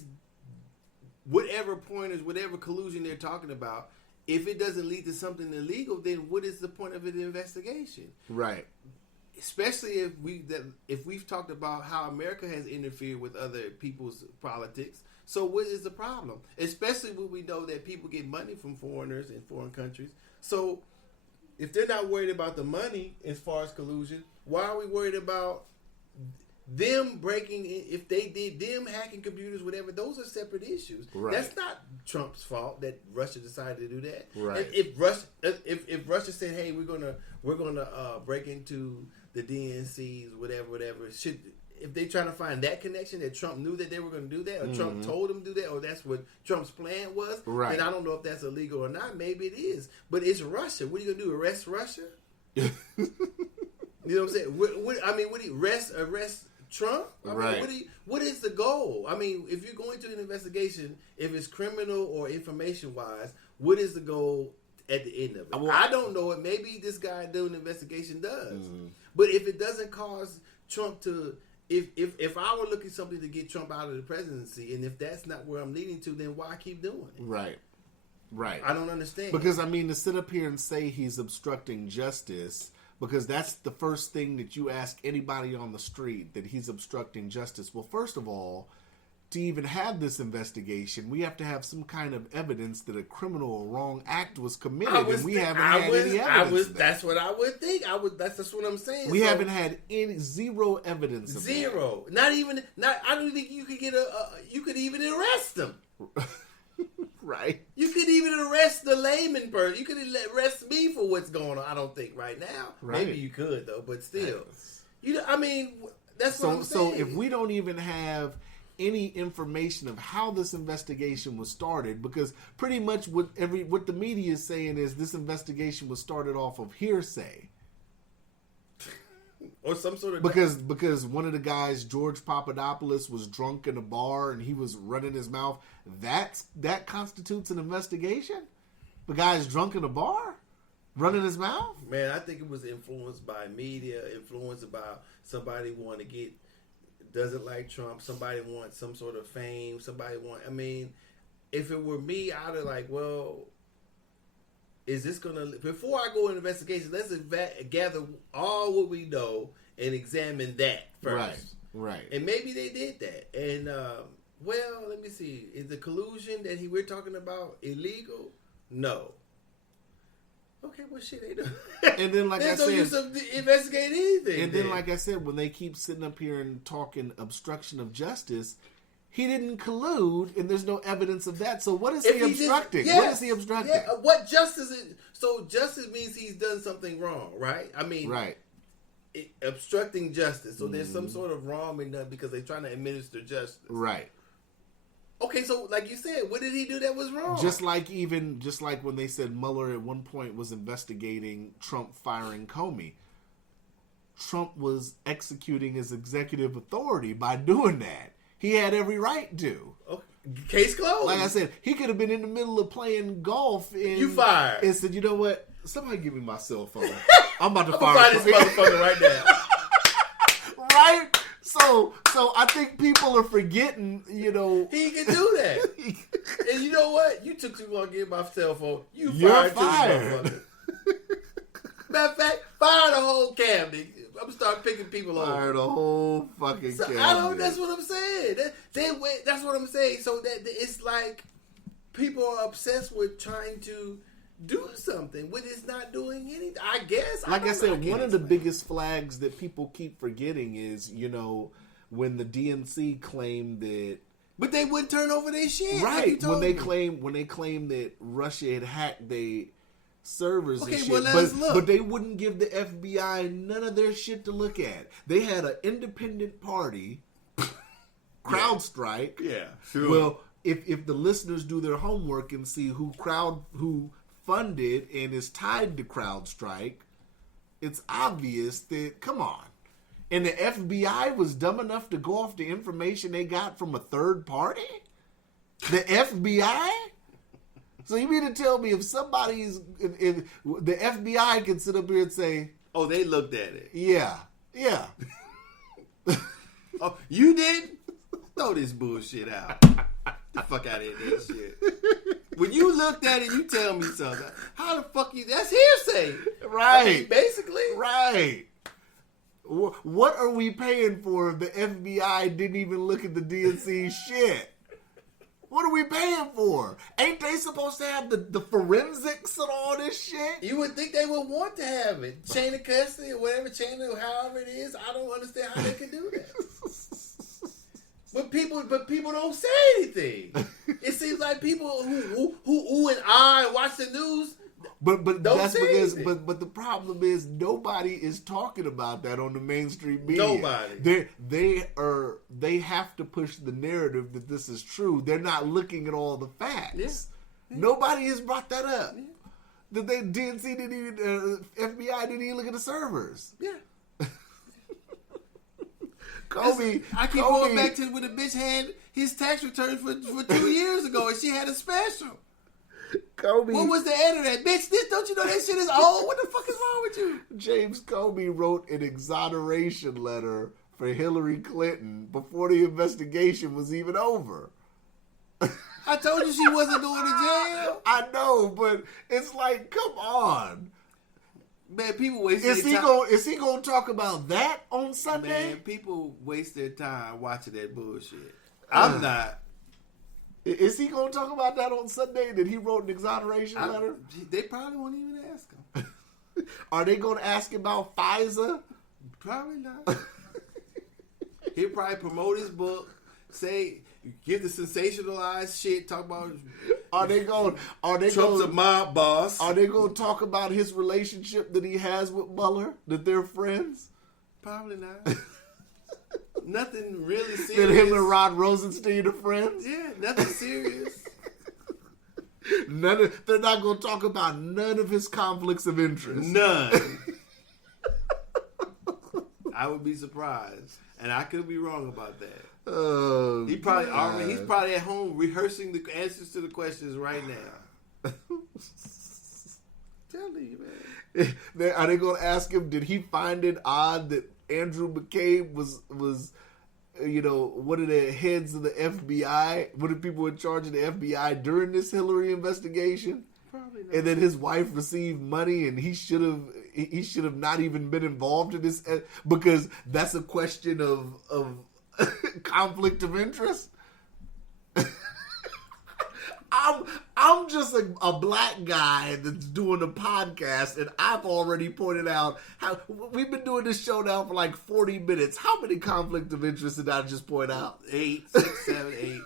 pointers, whatever collusion they're talking about, if it doesn't lead to something illegal, then what is the point of an investigation? Right. Especially if we've talked about how America has interfered with other people's politics. So what is the problem? Especially when we know that people get money from foreigners in foreign countries. So if they're not worried about the money as far as collusion, why are we worried about them breaking in? If they did them hacking computers, whatever, those are separate issues. Right. That's not Trump's fault that Russia decided to do that. Right. And if Russia said, "Hey, we're gonna break into the DNCs, whatever," if they trying to find that connection that Trump knew that they were going to do that, or Trump told them to do that, or that's what Trump's plan was, right. then I don't know if that's illegal or not. Maybe it is, but it's Russia. What are you going to do? Arrest Russia? You know what I'm saying? What do you arrest Trump? Right. What is the goal? I mean, if you're going to an investigation, if it's criminal or information wise, what is the goal at the end of it? Well, I don't know it. Maybe this guy doing the investigation does. But if it doesn't cause Trump to, if I were looking something to get Trump out of the presidency, and if that's not where I'm leading to, then why keep doing it? Right. Right. I don't understand. Because, I mean, to sit up here and say he's obstructing justice, because that's the first thing that you ask anybody on the street, that he's obstructing justice. Well, first of all, to even have this investigation, we have to have some kind of evidence that a criminal or wrong act was committed, and we haven't had any evidence. That's what I would think. That's what I'm saying. We haven't had zero evidence of zero. Not even. I don't think you could get you could even arrest them. Right. You could even arrest the layman person. You could arrest me for what's going on. I don't think right now. Right. Maybe you could though, but still, I mean, that's what I'm saying. saying. So if we don't even have any information of how this investigation was started, because pretty much what the media is saying is this investigation was started off of hearsay. Or some sort of because one of the guys, George Papadopoulos, was drunk in a bar and he was running his mouth. That constitutes an investigation? The guy's drunk in a bar? Running his mouth? Man, I think it was influenced by media, influenced about somebody doesn't like Trump, somebody wants some sort of fame, I mean, if it were me, I'd have like, well, is this going to, before I go into investigation, let's gather all what we know and examine that first. Right. And maybe they did that. And, well, let me see. Is the collusion that we're talking about illegal? No. Okay, well, shit, they do. And then, like I said, there's no use of investigating anything. And then, like I said, when they keep sitting up here and talking obstruction of justice, he didn't collude, and there's no evidence of that. So what is he obstructing? What is he obstructing? Yeah, what justice is? So justice means he's done something wrong, right? I mean, right. Obstructing justice. So there's some sort of wrong in that because they're trying to administer justice. Right. Okay, so like you said, what did he do that was wrong? Just like when they said Mueller at one point was investigating Trump firing Comey. Trump was executing his executive authority by doing that. He had every right to. Okay. Case closed. Like I said, he could have been in the middle of playing golf and you fired. And said, you know what? Somebody give me my cell phone. I'm about to fire this motherfucker right now. Right? So I think people are forgetting, he can do that. And you know what? You took too long to get my cell phone. You're fired. Matter of fact, fire the whole cabinet. I'm gonna start picking people over. Fire the whole fucking cabinet. That's what I'm saying. That's what I'm saying. So that it's like people are obsessed with trying to do something when it's not doing anything. I guess. Like I said, one of the explain. biggest flags that people keep forgetting is, when the DNC claimed that. But they wouldn't turn over their shit. Right. Like you told me. When they claimed that Russia had hacked their servers and Okay, shit. well, let's look. But they wouldn't give the FBI none of their shit to look at. They had an independent party, CrowdStrike. Yeah, sure. Well, if the listeners do their homework and see who funded and is tied to CrowdStrike, it's obvious that, come on. And the FBI was dumb enough to go off the information they got from a third party? The FBI? So you mean to tell me if the FBI can sit up here and say, oh, they looked at it. yeah. Oh, you did? Throw this bullshit out. The fuck out of here, that shit. When you looked at it, you tell me something. How the fuck that's hearsay. Right. I mean, basically. Right. What are we paying for if the FBI didn't even look at the DNC shit? What are we paying for? Ain't they supposed to have the forensics and all this shit? You would think they would want to have it. Chain of custody or whatever chain of however it is. I don't understand how they can do that. But people don't say anything. It seems like people who and I watch the news. But Don't that's say because anything. but the problem is nobody is talking about that on the mainstream media. Nobody. They have to push the narrative that this is true. They're not looking at all the facts. Yeah. Nobody has brought that up. Yeah. That they DNC didn't even FBI didn't even look at the servers. Yeah. Comey, I keep going back to when the bitch had his tax return for 2 years ago and she had a special. Comey. What was the end of that? Bitch, don't you know that shit is old? What the fuck is wrong with you? James Comey wrote an exoneration letter for Hillary Clinton before the investigation was even over. I told you she wasn't going to jail. I know, but it's like, come on. Man, people waste Is their he time. Is he gonna talk about that on Sunday? Man, people waste their time watching that bullshit. I'm not. Is he gonna talk about that on Sunday? That he wrote an exoneration letter? They probably won't even ask him. Are they gonna ask him about FISA? Probably not. He'll probably promote his book, give the sensationalized shit, talk about Trump's a mob boss. Are they gonna talk about his relationship that he has with Mueller? That they're friends? Probably not. Nothing really serious. That him and Rod Rosenstein are friends? Yeah, nothing serious. They're not gonna talk about none of his conflicts of interest. None. I would be surprised, and I could be wrong about that. Oh, He's probably at home rehearsing the answers to the questions right now. Tell me, man. Are they going to ask him? Did he find it odd that Andrew McCabe was one of the heads of the FBI, one of the people in charge of the FBI during this Hillary investigation? Probably not. And then his wife received money, and he should have not even been involved in this because that's a question of conflict of interest. I'm just a black guy that's doing a podcast, and I've already pointed out how we've been doing this show now for like 40 minutes. How many conflict of interest did I just point out? 8, 6, 7, 8.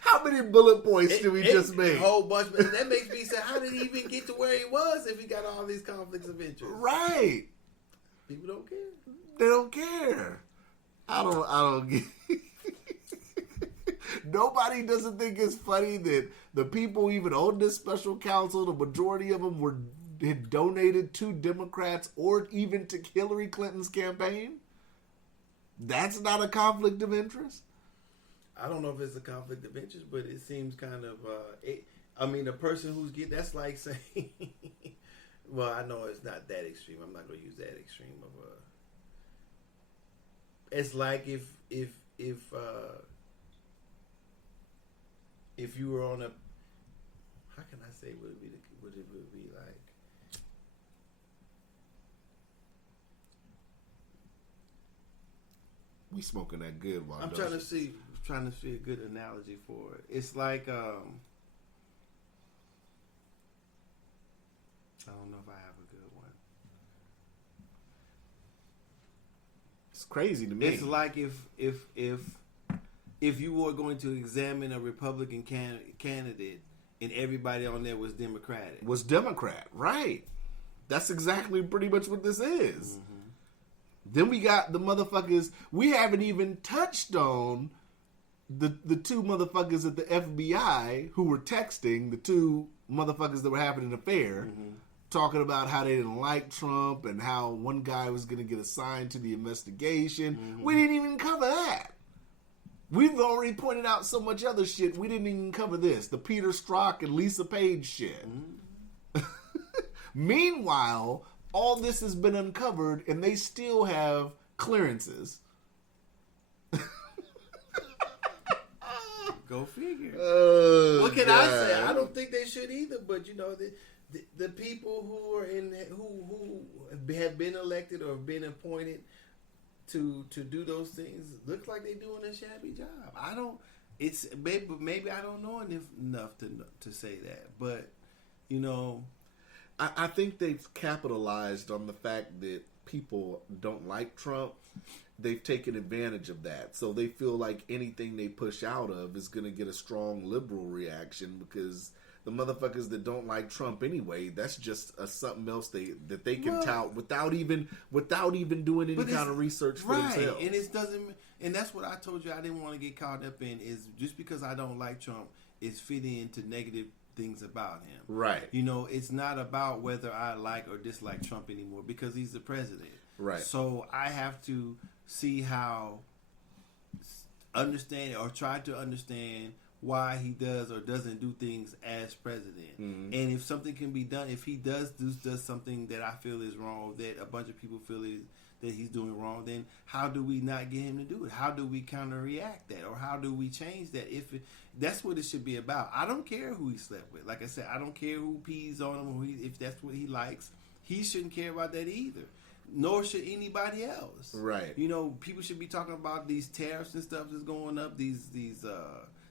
How many bullet points did we just make? A whole bunch. But that makes me say, how did he even get to where he was if he got all these conflicts of interest? Right. People don't care. They don't care. I don't get. Nobody doesn't think it's funny that the people even on this special counsel, the majority of them had donated to Democrats or even to Hillary Clinton's campaign. That's not a conflict of interest. I don't know if it's a conflict of interest, but it seems kind of. A person who's that's like saying. Well, I know it's not that extreme. I'm not going to use that extreme of a. It's like if you were on a, how can I say, would it be like? We smoking that good, I'm trying to see. trying to see a good analogy for it. It's like I don't know if I have a good one. It's crazy to me. It's like if you were going to examine a Republican candidate and everybody on there was Democratic. Was Democrat, right? That's exactly pretty much what this is. Mm-hmm. Then we got the motherfuckers. We haven't even touched on the two motherfuckers at the FBI who were texting, the two motherfuckers that were having an affair, talking about how they didn't like Trump and how one guy was going to get assigned to the investigation. We didn't even cover that. We've already pointed out so much other shit. We didn't even cover this. The Peter Strzok and Lisa Page shit. Meanwhile, all this has been uncovered and they still have clearances. Go figure. What can I say? I don't think they should either. But you know, the people who are who have been elected or been appointed to do those things look like they're doing a shabby job. I don't. It's maybe I don't know enough to say that, but you know. I think they've capitalized on the fact that people don't like Trump. They've taken advantage of that. So they feel like anything they push out of is going to get a strong liberal reaction because the motherfuckers that don't like Trump anyway, that's just something else that they can tout without even doing any kind of research for themselves. And it doesn't. And that's what I told you I didn't want to get caught up in is just because I don't like Trump is fitting into negative things about him. Right. You know, it's not about whether I like or dislike Trump anymore because he's the president. Right. So I have to see how understand or try to understand why he does or doesn't do things as president. And if something can be done, if he does something that I feel is wrong, that a bunch of people feel that he's doing wrong, then how do we not get him to do it? How do we counter-react that? Or how do we change that? That's what it should be about. I don't care who he slept with. Like I said, I don't care who pees on him or if that's what he likes. He shouldn't care about that either. Nor should anybody else. Right. You know, people should be talking about these tariffs and stuff that's going up, these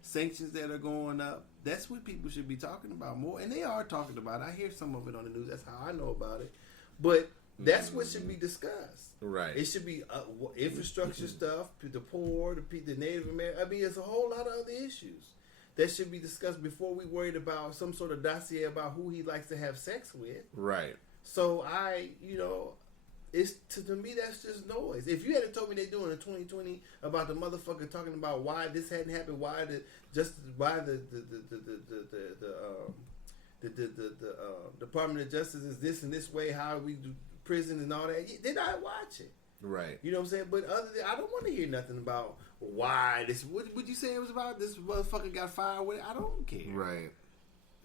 sanctions that are going up. That's what people should be talking about more. And they are talking about it. I hear some of it on the news. That's how I know about it. But that's what should be discussed. Right. It should be infrastructure stuff, the poor, the Native American. I mean, there's a whole lot of other issues that should be discussed before we worried about some sort of dossier about who he likes to have sex with. Right. So it's to me that's just noise. If you had told me they're doing a 2020 about the motherfucker talking about why this hadn't happened, why the Department of Justice is this and this way, how we do prison and all that, then I'd watch it. Right. You know what I'm saying? But other than I don't want to hear nothing about why this. What would you say it was about? This motherfucker got fired with it? I don't care. Right.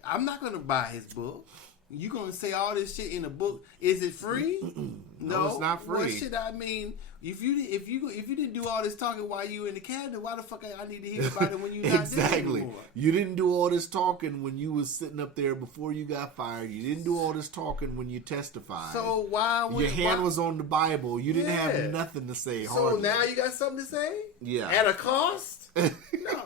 I'm not gonna buy his book. You gonna say all this shit in a book? Is it free? No, it's not free. What shit? I mean, if you didn't do all this talking while you in the cabinet, why the fuck I need to hear about it when you not there anymore? You didn't do all this talking when you was sitting up there before you got fired. You didn't do all this talking when you testified. So why? Your hand was on the Bible. You didn't have nothing to say. So hardly. now you got something to say? Yeah. At a cost? No.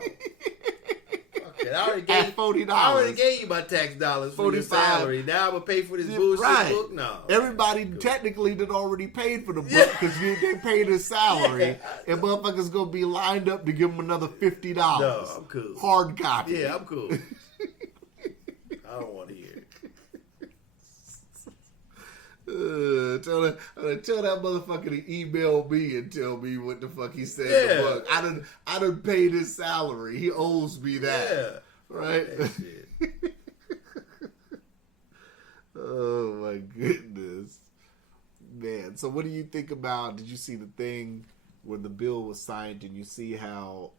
I already gave $40. I already gave you my tax dollars for your salary. Now I'm gonna pay for this bullshit book. No, everybody technically did already paid for the book because they paid his salary, and motherfuckers gonna be lined up to give him another $50. No, I'm cool. Hard copy. Yeah, I'm cool. I don't want to hear it. Tell that motherfucker to email me and tell me what the fuck he said in the book. I done paid his salary. He owes me that. Yeah. Right? That shit. Oh my goodness. Man, so what do you think about, did you see the thing where the bill was signed and you see how,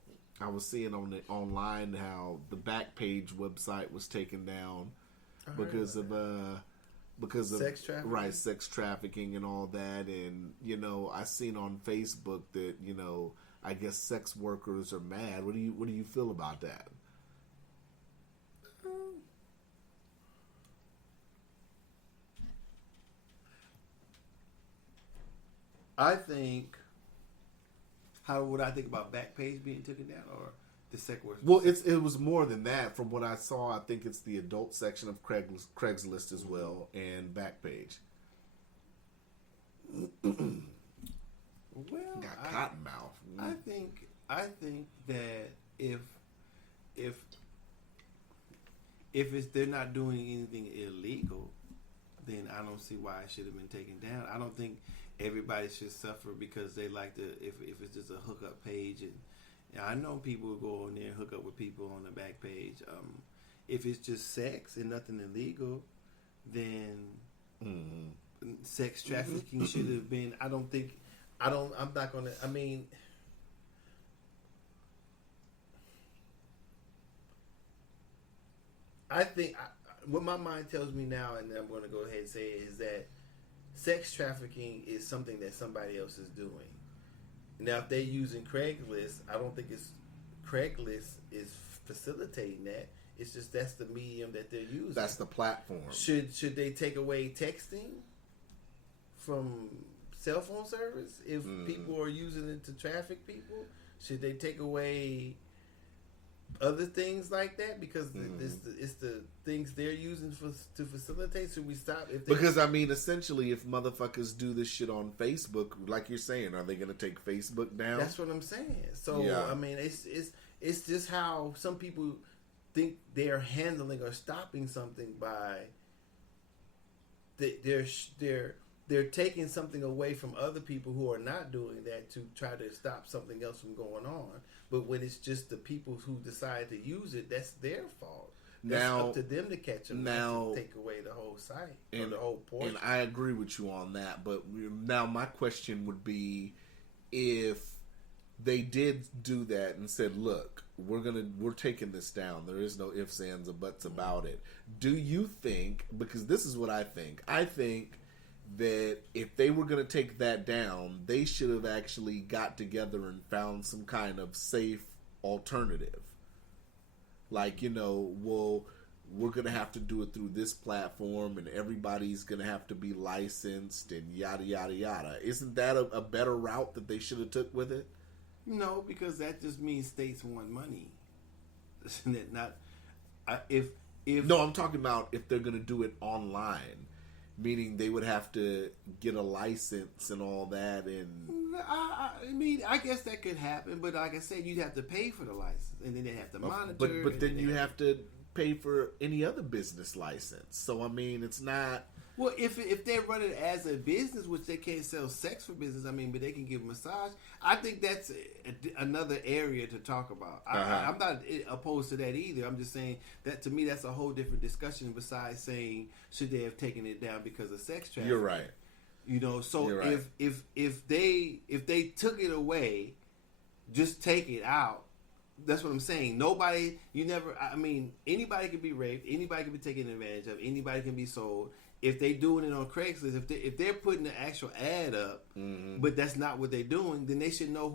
I was seeing online how the Backpage website was taken down because of sex trafficking? Right, sex trafficking and all that. And I seen on Facebook that I guess sex workers are mad. What do you feel about that? I think How would I think about Backpage being taken down or the second word? Well, it was more than that. From what I saw, I think it's the adult section of Craigslist as well, and Backpage. Well, Got cottonmouth. I think that if they're not doing anything illegal, then I don't see why it should have been taken down. I don't think everybody should suffer because they like to. If it's just a hookup page, and I know people who go on there and hook up with people on the back page. If it's just sex and nothing illegal, then sex trafficking should have been. I'm not gonna. I mean. I think what my mind tells me now, and I'm going to go ahead and say it, is that sex trafficking is something that somebody else is doing. Now, if they're using Craigslist, I don't think Craigslist is facilitating that. It's just that's the medium that they're using. That's the platform. Should they take away texting from cell phone service if people are using it to traffic people? Should they take away other things like that because it's the things they're using to facilitate? Should we stop? Because I mean, essentially, if motherfuckers do this shit on Facebook, like you're saying, are they going to take Facebook down? That's what I'm saying. So yeah. I mean, it's just how some people think they're handling or stopping something by they're taking something away from other people who are not doing that to try to stop something else from going on. But when it's just the people who decide to use it, that's their fault. That's up to them to catch them. Now, to take away the whole site or the whole portion. And I agree with you on that. But now my question would be, if they did do that and said, "Look, we're taking this down. There is no ifs, ands, or buts about it." Do you think? Because this is what I think. I think that if they were going to take that down, they should have actually got together and found some kind of safe alternative. Like, well, we're going to have to do it through this platform and everybody's going to have to be licensed and yada, yada, yada. Isn't that a better route that they should have took with it? No, because that just means states want money. Isn't it not? No, I'm talking about if they're going to do it online. Meaning they would have to get a license and all that, and I mean, I guess that could happen. But like I said, you'd have to pay for the license, and then they have to monitor. But then you have to pay for any other business license. So I mean, it's not. Well, if they're running as a business, which they can't sell sex for business, I mean, but they can give massage. I think that's another area to talk about. I'm not opposed to that either. I'm just saying that to me, that's a whole different discussion. Besides saying should they have taken it down because of sex trafficking? You're right. So right. if they took it away, just take it out. That's what I'm saying. Nobody, anybody can be raped. Anybody can be taken advantage of. Anybody can be sold. If they doing it on Craigslist, if they're putting the actual ad up, but that's not what they're doing, then they should know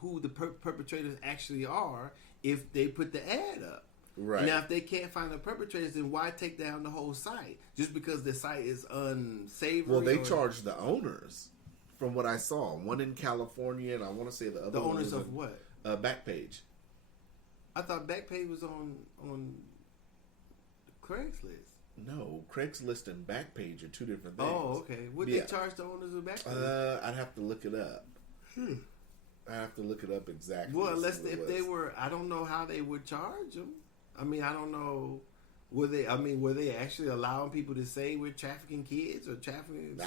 who the perpetrators actually are if they put the ad up. Right. And now, if they can't find the perpetrators, then why take down the whole site just because the site is unsavory? Well, they charge the owners, from what I saw. One in California, and I want to say the other. The owners of what? Backpage. I thought Backpage was on Craigslist. No, Craigslist and Backpage are two different things. Oh, okay. What they charge the owners of Backpage? I'd have to look it up. I have to look it up exactly. Well, unless if they were, I don't know how they would charge them. I mean, I don't know. Were they actually allowing people to say we're trafficking kids or trafficking?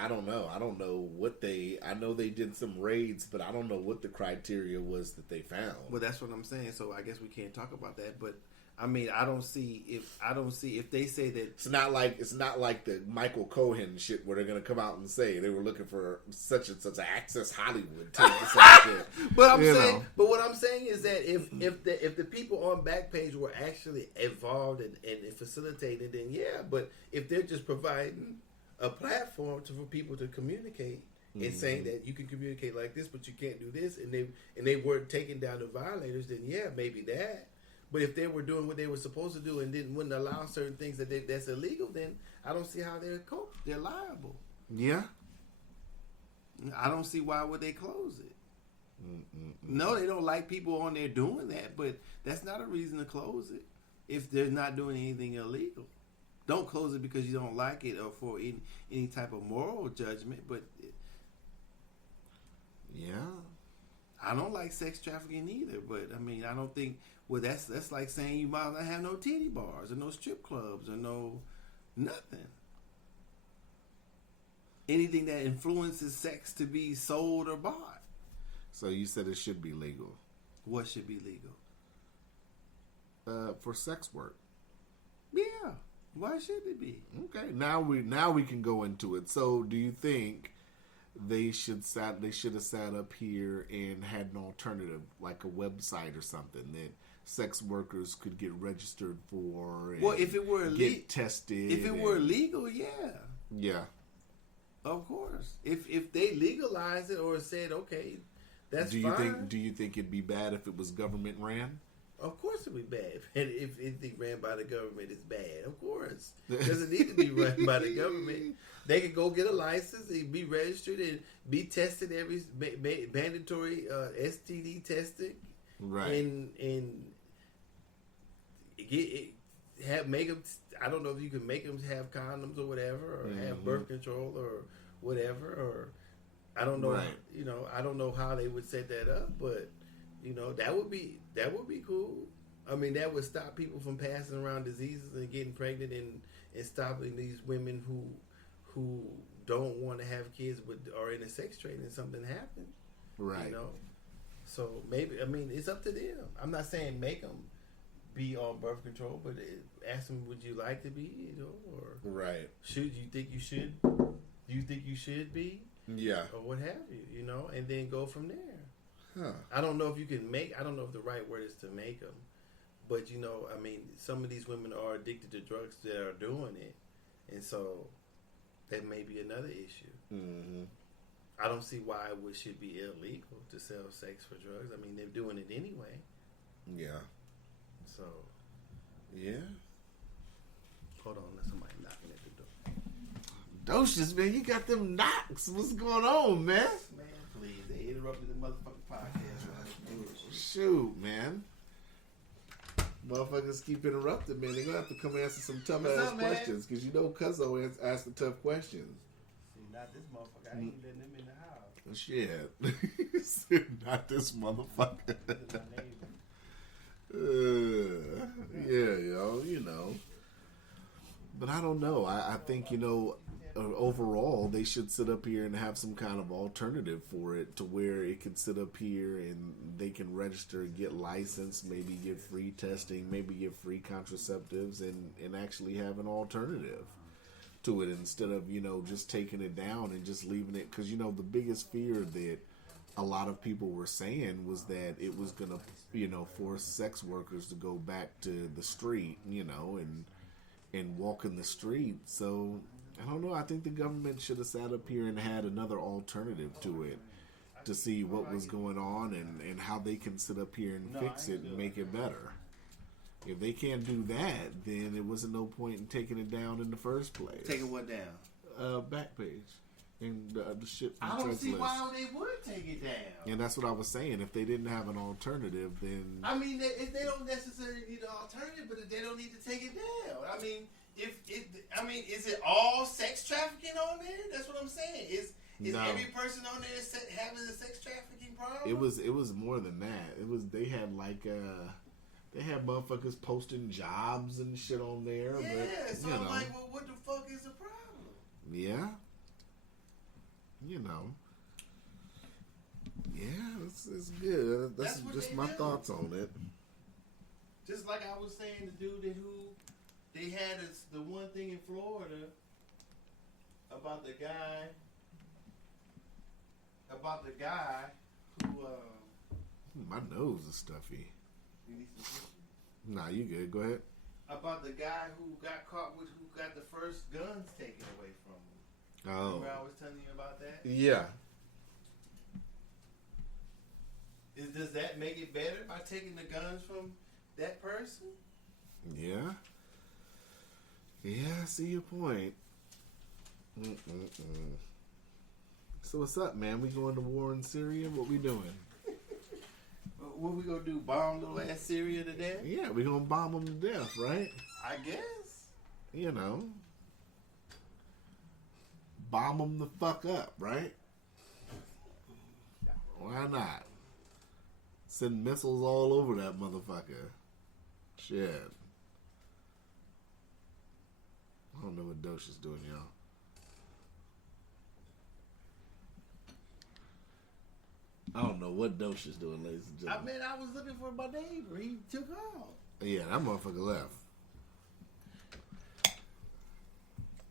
I don't know. I don't know what I know they did some raids, but I don't know what the criteria was that they found. Well, that's what I'm saying. So I guess we can't talk about that. But I mean, I don't see if they say that it's not like the Michael Cohen shit where they're gonna come out and say they were looking for such and such Access Hollywood type of shit. But what I'm saying is that if the people on Backpage were actually involved and facilitated, then yeah. But if they're just providing a platform for people to communicate and saying that you can communicate like this, but you can't do this, and they weren't taking down the violators, then yeah, maybe that. But if they were doing what they were supposed to do and wouldn't allow certain things that's illegal, then I don't see how they're liable. Yeah. I don't see why would they close it. No, they don't like people on there doing that, but that's not a reason to close it if they're not doing anything illegal. Don't close it because you don't like it or for any type of moral judgment, but Yeah. I don't like sex trafficking either, but I mean, I don't think. Well, that's like saying you might not have no titty bars or no strip clubs or no nothing. Anything that influences sex to be sold or bought. So you said it should be legal. What should be legal? For sex work. Yeah. Why should it be? Okay. Now we can go into it. So do you think they should have sat up here and had an alternative, like a website or something that sex workers could get registered for? And Well, if it were get tested. if it were legal, yeah, Yeah. of course. If they legalized it or said, okay, that's Do you fine. think it'd be bad if it was government ran? Of course it would be bad. And if anything ran by the government is bad, of course. It doesn't need to be run by the government. They could go get a license and be registered and be tested every mandatory STD testing. Right. And make them. I don't know if you can make them have condoms or whatever, or have birth control or whatever, or I don't know. Right. You know, I don't know how they would set that up, but you know, that would be cool. I mean, that would stop people from passing around diseases and getting pregnant, and stopping these women who don't want to have kids but are in a sex trade and something happens. Right. You know, so maybe, I mean, it's up to them. I'm not saying make them be on birth control, but ask them, would you like to be? You know, or Right. should you think you should? Do you think you should be? Yeah. Or what have you? You know, and then go from there. Huh. I don't know if you can make. I don't know if the right word is to make them, but you know, I mean, some of these women are addicted to drugs that are doing it, and so that may be another issue. Mm-hmm. I don't see why it should be illegal to sell sex for drugs. I mean, they're doing it anyway. Yeah. So, Yeah. hold on, there's somebody knocking at the door. Docious, man, you got them knocks. What's going on, man? Man, please, they interrupted the motherfucking podcast. Right? Shoot, man. Motherfuckers keep interrupting, man. They're gonna have to come answer some tough What's ass up, man? questions, because you know Cuzzo asks the tough questions. See, not this motherfucker. I ain't letting them in the house. Shit. Not this motherfucker. This is my neighbor. Yeah, yo, you know. But I don't know. I think, you know, overall, they should sit up here and have some kind of alternative for it, to where it can sit up here and they can register, get licensed, maybe get free testing, maybe get free contraceptives, and actually have an alternative to it, instead of, you know, just taking it down and just leaving it. Because, you know, the biggest fear that a lot of people were saying was that it was going to, you know, force sex workers to go back to the street, you know, and walk in the street. So I don't know. I think the government should have sat up here and had another alternative to it, to see what was going on and how they can sit up here and fix it and make it better. If they can't do that, then it wasn't no point in taking it down in the first place. Taking what down? Back page. And the shit from I don't see Craigslist. why they would take it down. And that's what I was saying. If they didn't have an alternative, then I mean, if they don't necessarily need an alternative, but they don't need to take it down. I mean, is it all sex trafficking on there? That's what I'm saying. Is No. every person on there having a sex trafficking problem? it was more than that. It was, they had like they had motherfuckers posting jobs and shit on there. Yeah, but, so you I'm know, like, well, what the fuck is the problem? yeah, you know, yeah, it's good. That's That's what just they my do. thoughts on it. Just like I was saying, the dude who they had the one thing in Florida about the guy who My nose is stuffy. you need some tissue? Nah, you good? Go ahead. About the guy who got caught with who got the first guns taken away from him. Oh, Remember I was telling you about that? yeah. Does that make it better by taking the guns from that person? Yeah. Yeah, I see your point. So what's up, man? We going to war in Syria? What we doing? what we gonna do? Bomb little ass Syria to death? Yeah, we're going to bomb them to death, right? I guess. You know. Bomb them the fuck up, right? Why not? Send missiles all over that motherfucker. Shit. I don't know what Docious is doing, y'all. I don't know what Docious is doing, ladies and I gentlemen. mean, I was looking for my neighbor. He took off. Yeah, that motherfucker left.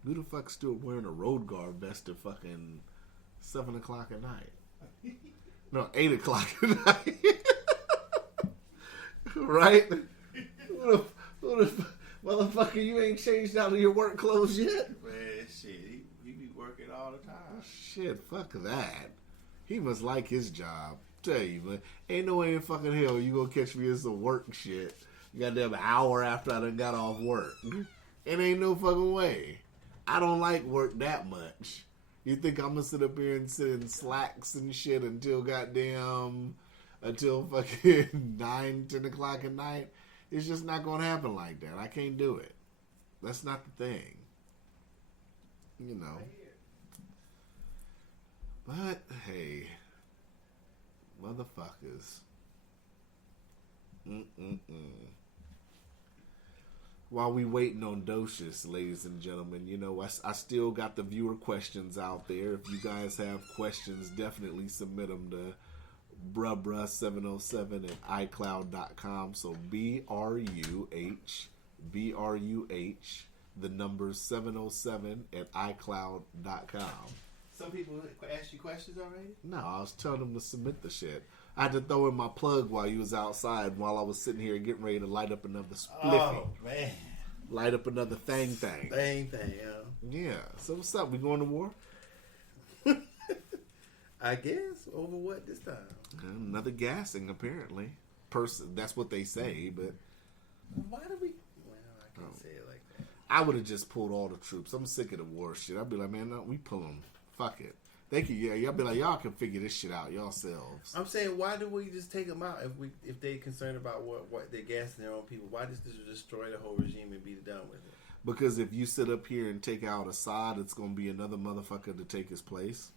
Who the fuck still wearing a road guard vest at fucking 7 o'clock at night? No, 8 o'clock at night. Right? Who the motherfucker, you ain't changed out of your work clothes yet? Man, shit, he be working all the time. Shit, fuck that. He must like his job. Tell you, man. Ain't no way in fucking hell you gonna catch me in some work shit. Goddamn hour after I done got off work. It ain't no fucking way. I don't like work that much. You think I'm gonna sit up here and sit in slacks and shit until fucking 9, 10 o'clock at night? It's just not gonna happen like that. I can't do it. That's not the thing. You know. But, hey. Motherfuckers. While we waiting on Docious, ladies and gentlemen, you know, I still got the viewer questions out there. If you guys have questions, definitely submit them to bruh707 at iCloud.com. So BRUH, the number 707 at iCloud.com. Some people ask you questions already? No, I was telling them to submit the shit. I had to throw in my plug while you was outside, while I was sitting here getting ready to light up another spliffy. Oh, man. Light up another thing. Thing, yeah. Yeah. So what's up? We going to war? I guess. Over what this time? Another gassing, apparently. That's what they say, but Why do we... Well, I can't say it like that. I would have just pulled all the troops. I'm sick of the war shit. I'd be like, man, no, we pull them. Fuck it. They can, yeah, y'all be like, y'all can figure this shit out yourselves. I'm saying, why do we just take them out if they're concerned about what they're gassing their own people? Why just destroy the whole regime and be done with it? Because if you sit up here and take out Assad, it's going to be another motherfucker to take his place.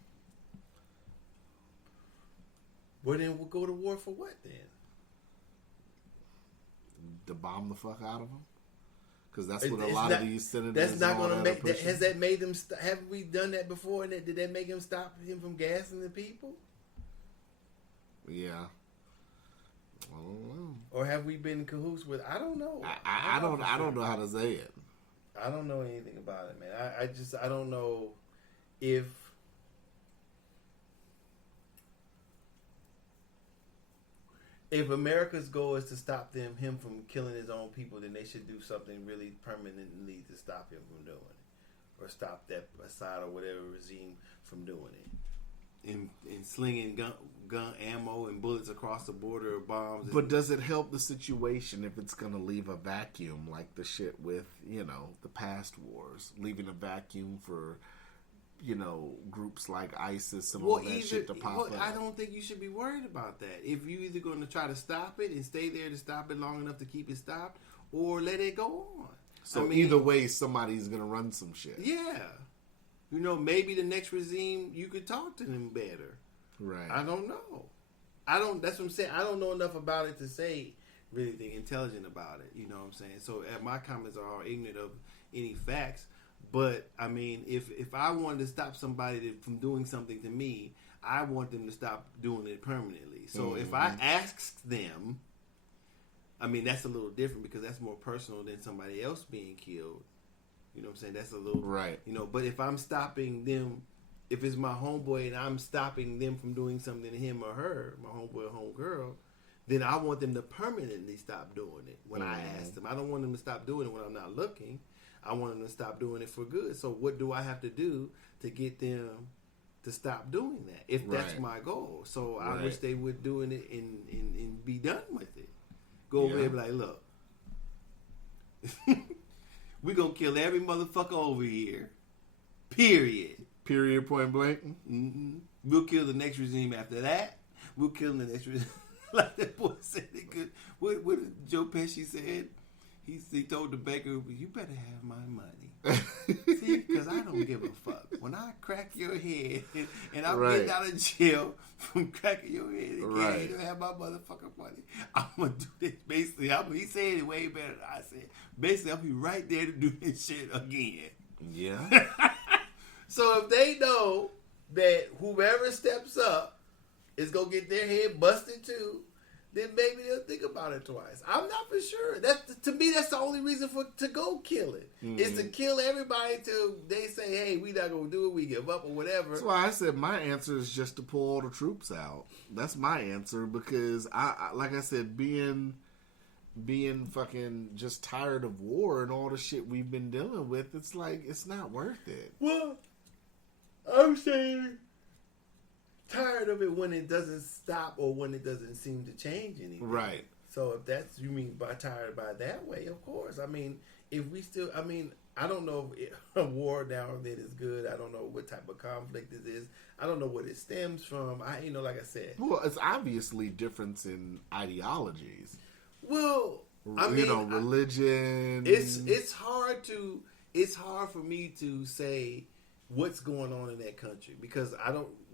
Well, then we'll go to war for what then? To bomb the fuck out of them? Because that's what a lot of these senators. That's not going to make. Has that made them? Have we done that before? And did that make him stop him from gassing the people? Yeah. I don't know. Or have we been in cahoots with? I don't know. I don't know how to say it. I don't know anything about it, man. I don't know if. If America's goal is to stop him from killing his own people, then they should do something really permanently to stop him from doing it, or stop that Assad or whatever regime from doing it, and slinging gun ammo and bullets across the border or bombs. But does it help the situation if it's going to leave a vacuum like the shit with, you know, the past wars, leaving a vacuum for, you know, groups like ISIS and all that shit to pop up? I don't think you should be worried about that. If you're either going to try to stop it and stay there to stop it long enough to keep it stopped, or let it go on. So either way, somebody's going to run some shit. Yeah. You know, maybe the next regime, you could talk to them better. Right. I don't know. That's what I'm saying. I don't know enough about it to say really anything intelligent about it. You know what I'm saying? So my comments are all ignorant of any facts. But, I mean, if I wanted to stop somebody from doing something to me, I want them to stop doing it permanently. So if I asked them, I mean, that's a little different because that's more personal than somebody else being killed. You know what I'm saying? That's a little... Right. You know, but if I'm stopping them, if it's my homeboy and I'm stopping them from doing something to him or her, my homeboy or homegirl, then I want them to permanently stop doing it when I ask them. I don't want them to stop doing it when I'm not looking. I want them to stop doing it for good. So what do I have to do to get them to stop doing that? If that's my goal. So I wish they would doing it and be done with it. Go over there and be like, look, we're going to kill every motherfucker over here. Period. Period, point blank. Mm-hmm. We'll kill the next regime after that. We'll kill the next regime. like that boy said it good. What Joe Pesci said? He told the baker, "You better have my money." See, because I don't give a fuck. When I crack your head and I'm getting out of jail from cracking your head again, you have my motherfucking money. I'm gonna do this. Basically, he said it way better than I said. Basically, I'll be right there to do this shit again. Yeah. So if they know that whoever steps up is gonna get their head busted too, then maybe they'll think about it twice. I'm not for sure. To me, that's the only reason to go kill it. Is to kill everybody till they say, "Hey, we not gonna do it. We give up or whatever." That's why I said my answer is just to pull all the troops out. That's my answer because I like I said, being fucking just tired of war and all the shit we've been dealing with. It's like it's not worth it. Well, I'm saying tired of it when it doesn't stop or when it doesn't seem to change anything. Right. So if that's you mean by tired by that way, of course. I mean, if we still, I don't know if a war now and then is good. I don't know what type of conflict it is. I don't know what it stems from. Like I said. Well, it's obviously difference in ideologies. Well, religion. It's hard for me to say what's going on in that country because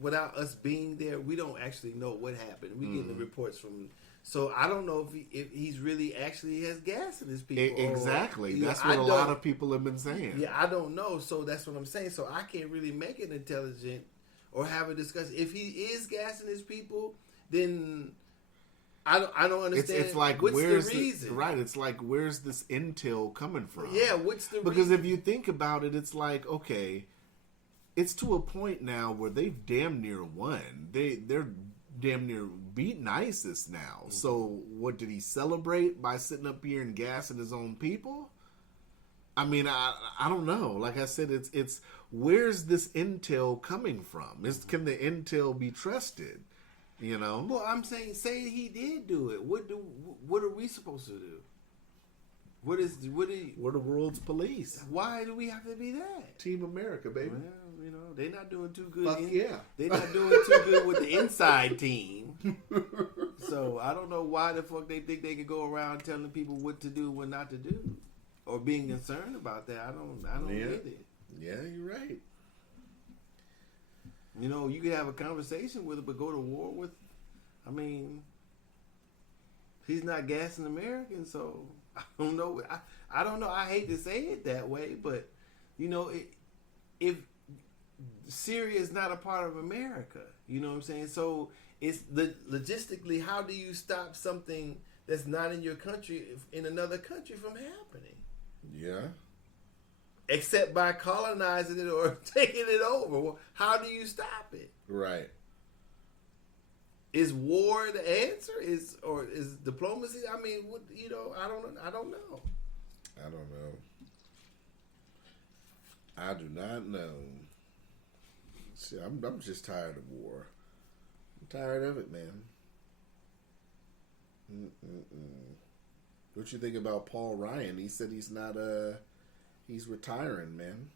without us being there, we don't actually know what happened. We get the reports from, so I don't know if he's really actually has gas in his people. Exactly. Or, that's what a lot of people have been saying. Yeah, I don't know. So that's what I'm saying. So I can't really make it intelligent or have a discussion. If he is gassing his people, then I don't understand. It's like what's where's the reason? Right. It's like where's this intel coming from? Yeah. What's the because reason? if you think about it, it's like okay. It's to a point now where they've damn near won. They're damn near beating ISIS now. Mm-hmm. So what did he celebrate by sitting up here and gassing his own people? I mean, I don't know. Like I said, it's where's this intel coming from? Can the intel be trusted? You know. Well, I'm saying, say he did do it. What are we supposed to do? We're the world's police. Why do we have to be that? Team America, baby. Well, they're not doing too good. Fuck yeah. They're not doing too good with the inside team. So I don't know why the fuck they think they can go around telling people what to do, what not to do, or being concerned about that. I don't get it. Yeah, you're right. You can have a conversation with it, but go to war with. He's not gassing Americans, so I don't know. I don't know. I hate to say it that way, but if Syria is not a part of America, you know what I'm saying? So it's logistically, how do you stop something that's not in your country in another country from happening? Yeah. Except by colonizing it or taking it over. Well, how do you stop it? Right. Is war the answer? Is diplomacy? I mean, I don't know. I don't know. I do not know. See, I'm just tired of war. I'm tired of it, man. What you think about Paul Ryan? He said he's not he's retiring, man.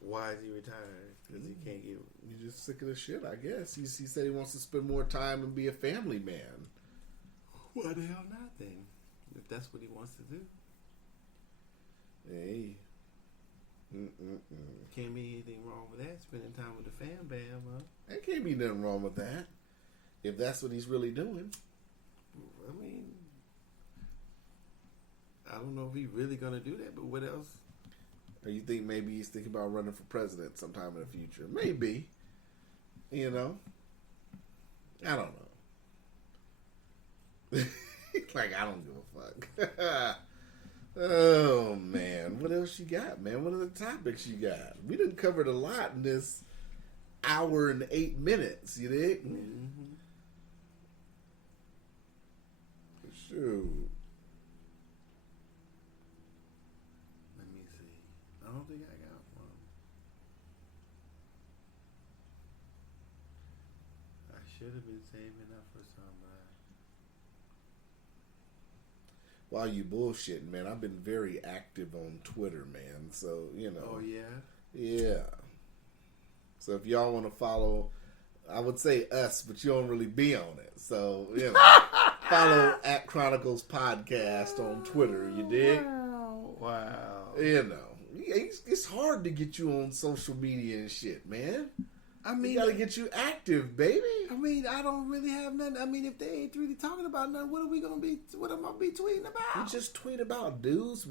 Why is he retiring? Because he can't get. He's just sick of the shit, I guess. He said he wants to spend more time and be a family man. Why the hell not then? If that's what he wants to do. Hey. Can't be anything wrong with that. Spending time with the fam bam, huh? There can't be nothing wrong with that. If that's what he's really doing. I don't know if he's really going to do that, but what else? Or you think maybe he's thinking about running for president sometime in the future? Maybe. I don't know. Like, I don't give a fuck. Oh, man. What else you got, man? What are the topics you got? We done covered a lot in this hour and 8 minutes, you dig? Mm-hmm. Shoot. Let me see. I don't think I got one. I should have been saving up for somebody. While you bullshitting, man, I've been very active on Twitter, man. So, Oh, yeah? Yeah. So if y'all want to follow I would say us, but you don't really be on it. So, you know, follow at Chronicles Podcast on Twitter. You dig? Wow. You know, it's hard to get you on social media and shit, man. I mean, We gotta get you active, baby. I mean, I don't really have nothing. I mean, if they ain't really talking about nothing, what am I gonna be tweeting about? You just tweet about news.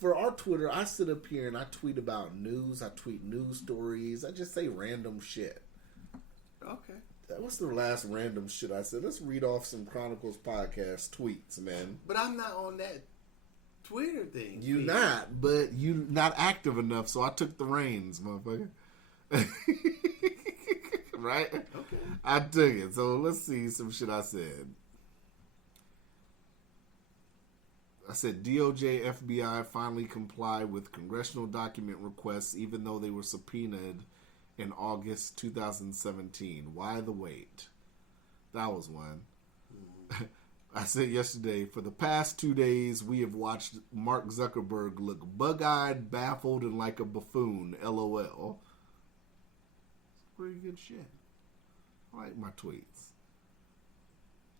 For our Twitter, I sit up here and I tweet about news. I tweet news stories. I just say random shit. Okay. What's the last random shit I said? Let's read off some Chronicles Podcast tweets, man. But I'm not on that Twitter thing. You not, but you not active enough, so I took the reins, motherfucker. Right? Okay. I took it. So let's see some shit I said. I said DOJ, FBI finally comply with congressional document requests even though they were subpoenaed in August 2017. Why the wait? That was one. I said yesterday, for the past 2 days, we have watched Mark Zuckerberg look bug-eyed, baffled, and like a buffoon. LOL. Pretty good shit. I like my tweets.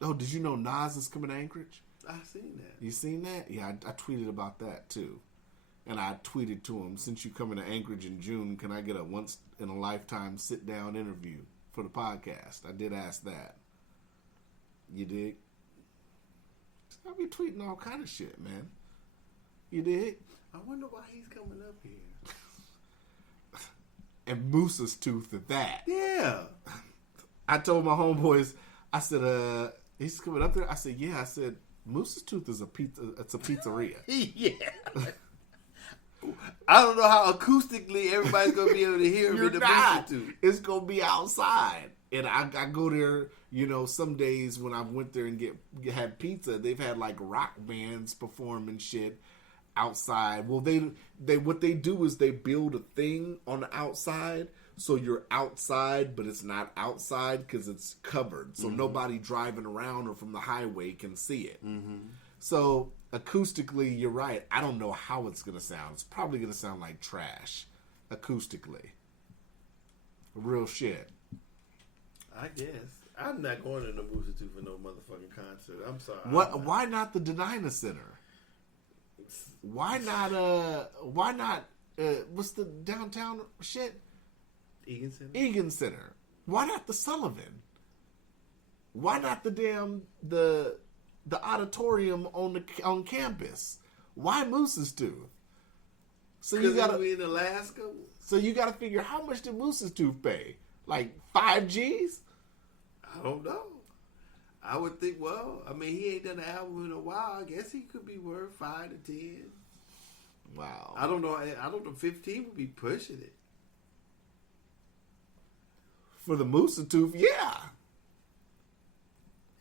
Oh, did you know Nas is coming to Anchorage? I've seen that. You seen that? Yeah, I tweeted about that too. And I tweeted to him, since you coming to Anchorage in June, can I get a once-in-a-lifetime sit-down interview for the podcast? I did ask that. You dig? I'll be tweeting all kind of shit, man. You dig? I wonder why he's coming up here. And Moose's tooth at that. Yeah. I told my homeboys, I said, he's coming up there. I said, yeah. I said, Moose's tooth is a pizza. It's a pizzeria. Yeah. I don't know how acoustically everybody's gonna be able to hear him You're in the not. Booster. It's gonna be outside, and I go there. You know, some days when I went there and had pizza, they've had like rock bands perform and shit outside. Well, they what they do is they build a thing on the outside, so you're outside, but it's not outside because it's covered, so nobody driving around or from the highway can see it. So acoustically, you're right. I don't know how it's gonna sound. It's probably gonna sound like trash acoustically. Real shit. I guess. I'm not going to no Booster Tooth for no motherfucking concert. I'm sorry. What? Why not the Denina Center? Why not? What's the downtown shit? Egan Center? Egan Center. Why not the Sullivan? Why not the damn the auditorium on campus? Why Moose's Tooth? So you gotta be in Alaska. So you gotta figure how much did Moose's Tooth pay? Like 5 G's? I don't know. I would think. Well, I mean, he ain't done an album in a while. I guess he could be worth 5 to 10. Wow. I don't know. 15 would be pushing it. For the Moose's Tooth, yeah.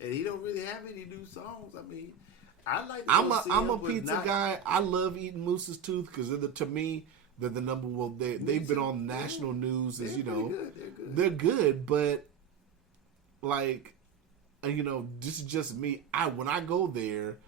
And he don't really have any new songs. I mean, I like. I'm a pizza guy. I love eating Moose's Tooth because to me they're the number one. They've been on national news as you know. They're good, but like this is just me. When I go there,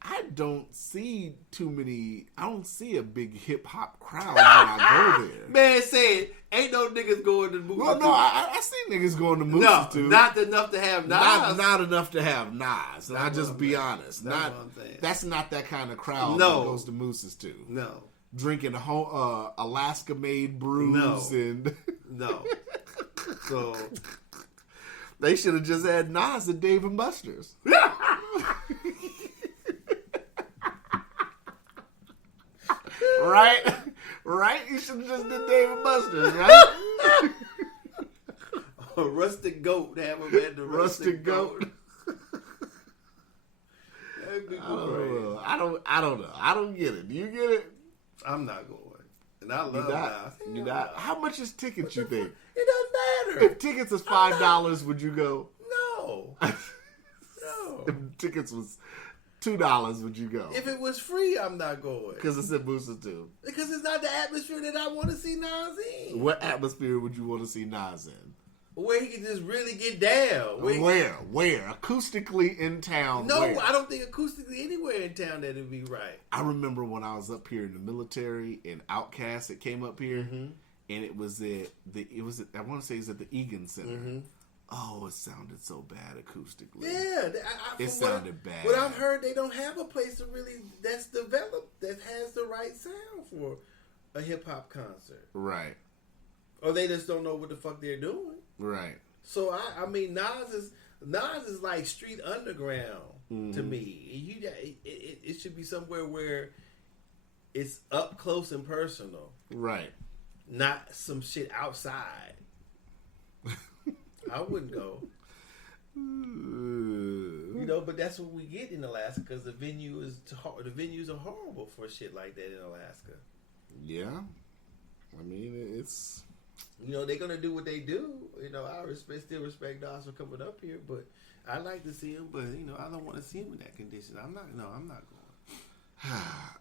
I don't see too many. I don't see a big hip hop crowd when I go there. Man said, ain't no niggas going to Moose's Well, no, Tooth. I see niggas going to Moose's Tooth. Not enough to have Nas. Not enough to have Nas. And I just be honest. That's what I'm saying. That's not that kind of crowd No. that goes to Moose's Tooth. No. Drinking Alaska-made brews and No. So they should have just had Nas at Dave and Buster's. Right? Right? You should have just did Dave and Buster's, right? a rustic goat. Have him at the rustic goat. That'd be great. I don't know. I don't get it. Do you get it? I'm not going. And I love Nas. You not. How much is tickets, you think? It doesn't matter. If tickets is $5, would you go? No. No. If tickets was $2, would you go? If it was free, I'm not going. Because it's at Moose's Tooth. Because it's not the atmosphere that I want to see Nas in. What atmosphere would you want to see Nas in? Where he can just really get down. Where? Acoustically in town? No, where? I don't think acoustically anywhere in town that'd be right. I remember when I was up here in the military and Outkast, it came up here, and it was I want to say it's at the Egan Center. Oh, it sounded so bad acoustically. Yeah, It sounded bad. What I've heard, they don't have a place to really that's developed that has the right sound for a hip hop concert, Right. or they just don't know what the fuck they're doing. Right. So I mean, Nas is like street underground to me. It should be somewhere where it's up close and personal, Right. not some shit outside. I wouldn't go. You know, but that's what we get in Alaska because the venues are horrible for shit like that in Alaska. Yeah. I mean, it's... You know, they're gonna do what they do. You know, I still respect Nas for coming up here, but I like to see him. But you know, I don't want to see him in that condition. I'm not going.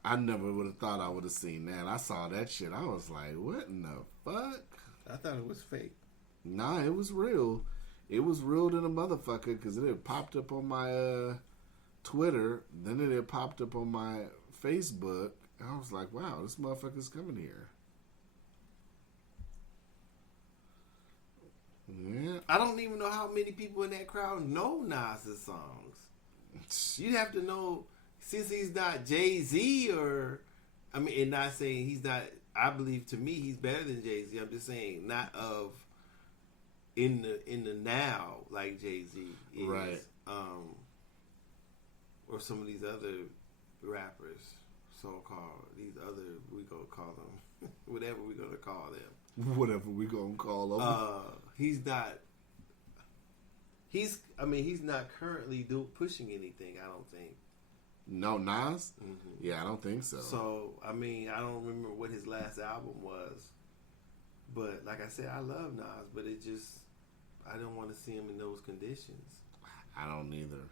I never would have thought I would have seen that. I saw that shit. I was like, what in the fuck? I thought it was fake. Nah, it was real. It was real to the motherfucker because it had popped up on my Twitter. Then it had popped up on my Facebook. And I was like, wow, this motherfucker's coming here. Yeah. I don't even know how many people in that crowd know Nas's songs. You'd have to know, since he's not Jay-Z and not saying he's not, I believe to me he's better than Jay-Z. I'm just saying not of in the now like Jay-Z is. Right. Or some of these other rappers, so-called, these other, we gonna call them, whatever we gonna call them. Whatever we gonna call them. He's not currently pushing anything, I don't think. No, Nas? Mm-hmm. Yeah, I don't think so. So, I mean, I don't remember what his last album was. But, like I said, I love Nas, but I don't want to see him in those conditions. I don't either.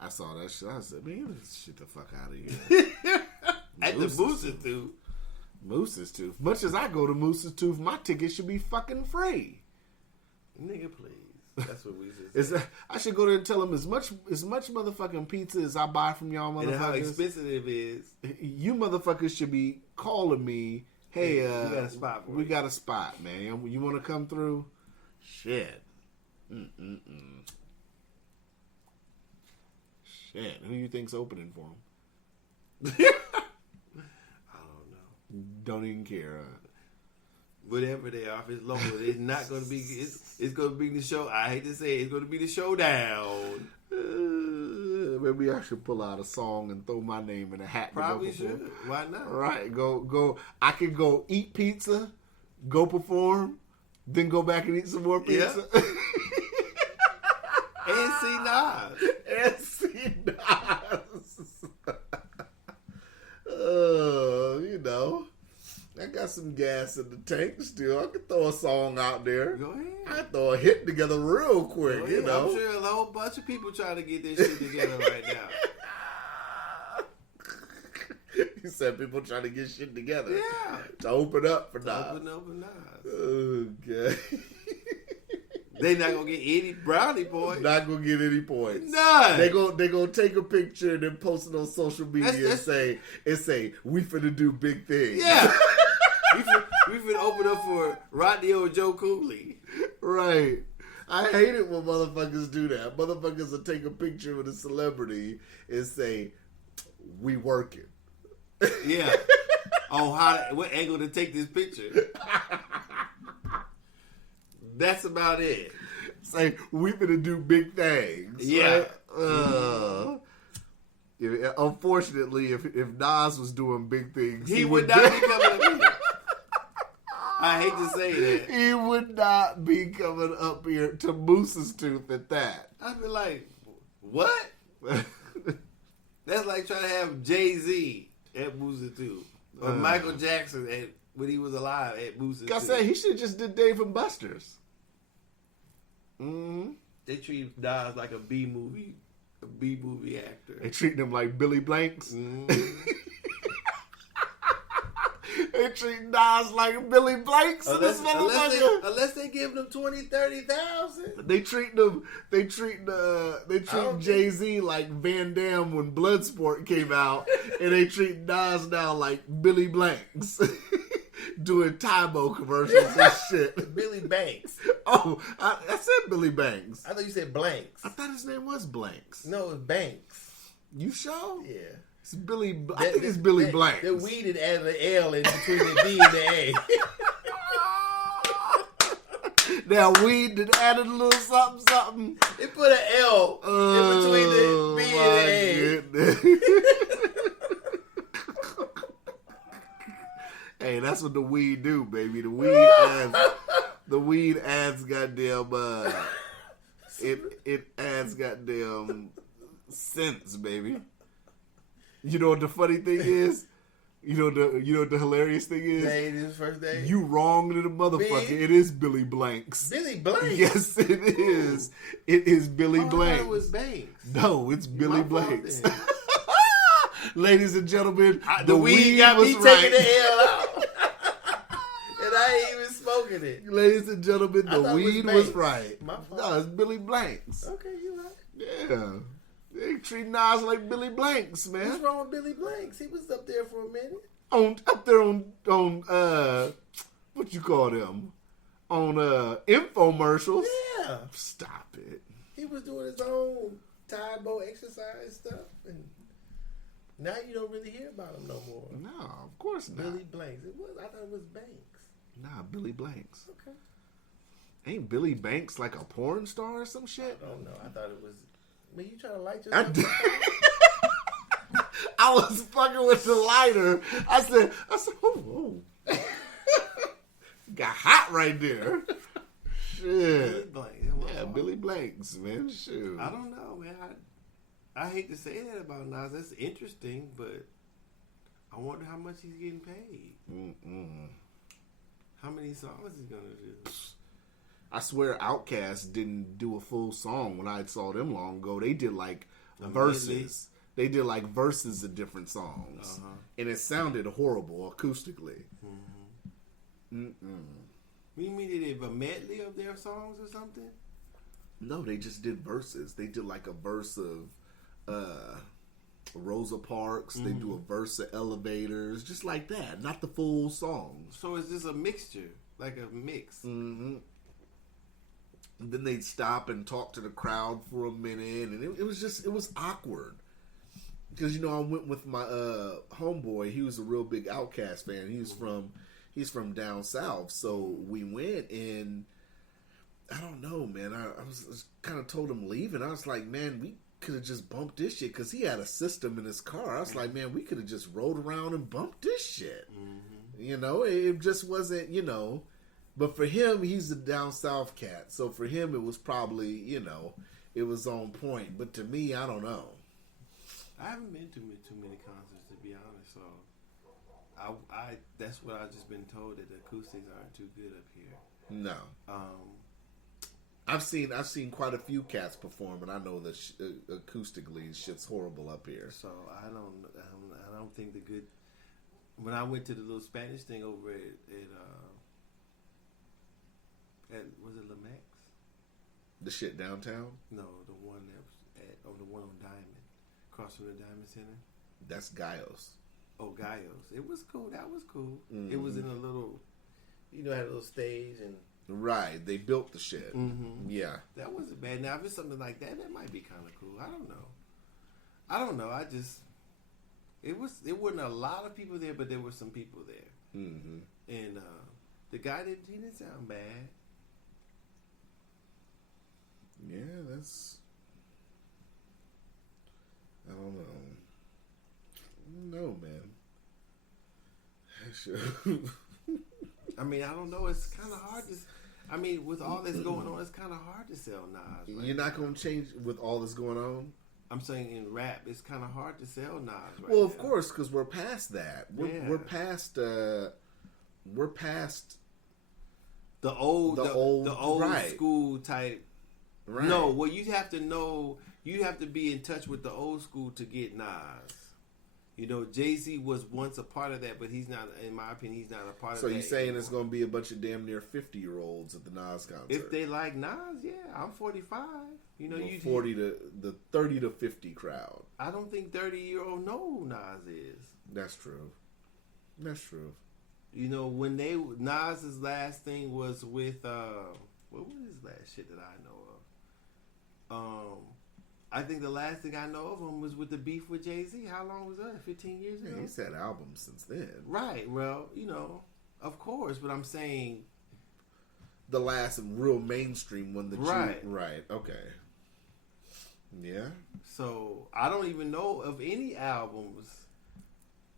I saw that shit. I said, man, get this shit the fuck out of here. At the Moose's Tooth. Moose's Tooth. Much as I go to Moose's Tooth, my ticket should be fucking free. Nigga, please. That's what we just said. I should go there and tell them as much motherfucking pizza as I buy from y'all motherfuckers. And how expensive it is. You motherfuckers should be calling me, hey, we got a spot for we you. got a spot, man. You want to come through? Shit. Shit. Who you think's opening for him? I don't know. Don't even care. Whatever they are, if it's local, it's not going to be. It's going to be the show. I hate to say it, it's going to be the showdown. Maybe I should pull out a song and throw my name in a hat. Probably should. Why not? Right. Go. I could go eat pizza, go perform, then go back and eat some more pizza. Yeah. And see Nas. And see Nas. You know. I got some gas in the tank still. I could throw a song out there. Go ahead. I throw a hit together real quick, Go you ahead. know. I'm sure a whole bunch of people trying to get this shit together right now. You said people trying to get shit together. Yeah. To open up for Nas. Open up and Nas. Okay. They not gonna get any brownie points. Not gonna get any points. None. They gonna take a picture and then post it on social media and say we finna do big things. Yeah. we finna open up for Rodney or Joe Cooley. Right. I hate it when motherfuckers do that. Motherfuckers will take a picture with a celebrity and say, we working. Yeah. On what angle to take this picture. That's about it. Say, we finna do big things. Yeah. Right? Unfortunately, if Nas was doing big things, he would not be coming up here. I hate to say that. He would not be coming up here to Moose's Tooth at that. I'd be like, what? That's like trying to have Jay-Z at Moose's Tooth. Or Michael Jackson when he was alive at Moose's Tooth. I said, he should just did Dave and Buster's. Mm-hmm. They treat Nas like a B-movie actor. They treat him like Billy Blanks. Mm-hmm. They treat Nas like Billy Blanks. Unless they give them 20,000, 30,000. They treat Jay-Z like Van Damme when Bloodsport came out, and they treat Nas now like Billy Blanks. doing Tybo commercials and shit. Billy Banks. Oh, I said Billy Banks. I thought you said Blanks. I thought his name was Blanks. No, it's Banks. You sure? Yeah. It's Billy. I think it's Billy Blanks. The weed had added an L in between the B and the A. Now weed did added a little something. It put an L in between the B and the A. Hey, that's what the weed do, baby. The weed adds goddamn it adds goddamn sense, baby. You know what the funny thing is? You know what the hilarious thing is? His first name. You wrong to the motherfucker. B? It is Billy Blanks. Billy Blanks. Yes, it is. It is Billy I Blanks. thought it was Banks. No, it's Billy My fault Blanks. then. Ladies and gentlemen, The weed got me was taking right. the L out. And I ain't even smoking it. Ladies and gentlemen, I the thought it was weed was Banks. right. My fault. No, it's Billy Blanks. Okay, you right. Yeah. They treat Nas like Billy Blanks, What's man. wrong with Billy Blanks? He was up there for a minute. Up there on what you call them? On infomercials. Yeah. Stop it. He was doing his own Tybo exercise stuff. And now you don't really hear about him no more. No, of course not. Billy Blanks. I thought it was Banks. Nah, Billy Blanks. Okay. Ain't Billy Banks like a porn star or some shit? I don't know. I thought it was. Man, you trying to light I yourself? did. I was fucking with the lighter. I said, oh. Got hot right there. Billy Shit. Blanks. Yeah, Billy Blanks, man. Shoot. I don't know, man. I hate to say that about Nas. That's interesting, but I wonder how much he's getting paid. Mm-mm. How many songs he's gonna do? I swear Outkast didn't do a full song when I saw them long ago. They did like verses. They did like verses of different songs. And it sounded horrible acoustically. You mean they did a medley of their songs or something? No, they just did verses. They did like a verse of Rosa Parks. They do a verse of Elevators. Just like that. Not the full songs. So it's just a mixture, like a mix. Mm-hmm. And then they'd stop and talk to the crowd for a minute. And it was awkward. Because, I went with my homeboy. He was a real big Outkast fan. He's from down south. So we went and I don't know, man. I was kind of told him leaving. I was like, man, we could have just bumped this shit. Because he had a system in his car. I was like, man, we could have just rode around and bumped this shit. It just wasn't, But for him, he's a down south cat. So for him, it was probably, it was on point. But to me, I don't know. I haven't been to too many concerts, to be honest. So I that's what I've just been told, that the acoustics aren't too good up here. No. I've seen quite a few cats perform, and I know that acoustically shit's horrible up here. So I don't think the good. When I went to the little Spanish thing over at was it Lamex? The shit downtown? No, the one that was the one on Diamond, across from the Diamond Center. That's Gaios. Oh, Gaios. It was cool. That was cool. It was in a little, had a little stage and. Right, they built the shit. Yeah, that wasn't bad. Now, if it's something like that, that might be kind of cool. I don't know. It wasn't a lot of people there, but there were some people there. And the guy didn't sound bad. Yeah, that's. I don't know. No, man. I mean, I don't know. It's kind of hard to. I mean, with all this going on, it's kind of hard to sell Nas. Right? You're not going to change with all this going on? I'm saying in rap, it's kind of hard to sell Nas. Right well, now. of course, because we're past that. We're past. We're past the old right. school type. Right. No, well, you have to know. You have to be in touch with the old school to get Nas. Jay-Z was once a part of that, but he's not. In my opinion, he's not a part of that. So you're saying anymore. it's going to be a bunch of damn near 50-year-olds at the Nas concert? If they like Nas, yeah, I'm 45. You 40 to the 30 to 50 crowd. I don't think 30-year-old know who Nas is. That's true. That's true. You know, when Nas's last thing was with what was his last shit that I know of? I think the last thing I know of him was with the beef with Jay-Z. How long was that? 15 years ago? Yeah, he's had albums since then. Right. Well, you know, of course, but I'm saying the last real mainstream one that right. Right. Okay. Yeah. So I don't even know of any albums.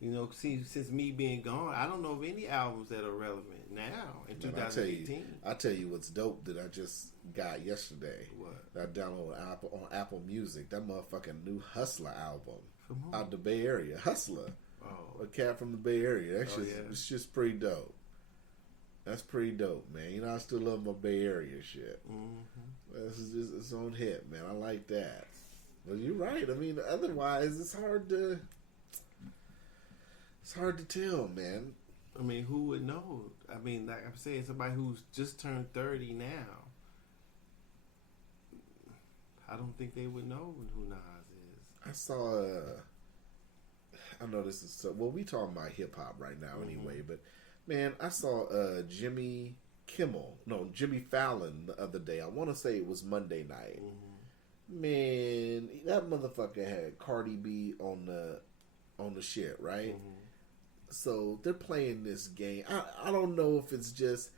You know, since me being gone, I don't know of any albums that are relevant now in 2018. I'll tell you what's dope that I just got yesterday. What? I downloaded on Apple Music. That motherfucking new Hustler album From who? out the Bay Area. Hustler. Oh. A cat from the Bay Area. That's Oh, just, yeah. it's just pretty dope. That's pretty dope, man. You know, I still love my Bay Area shit. Mm-hmm. This is just its own hit, man. I like that. But you're right. I mean, otherwise, it's hard to tell, man. I mean, who would know? I mean, like I'm saying, somebody who's just turned 30 now. I don't think they would know who Nas is. I saw. I know this is so. Well, we talking about hip hop right now, anyway. But man, I saw Jimmy Fallon the other day. I want to say it was Monday night. Man, that motherfucker had Cardi B on the shit, right? So they're playing this game. I don't know if it's just.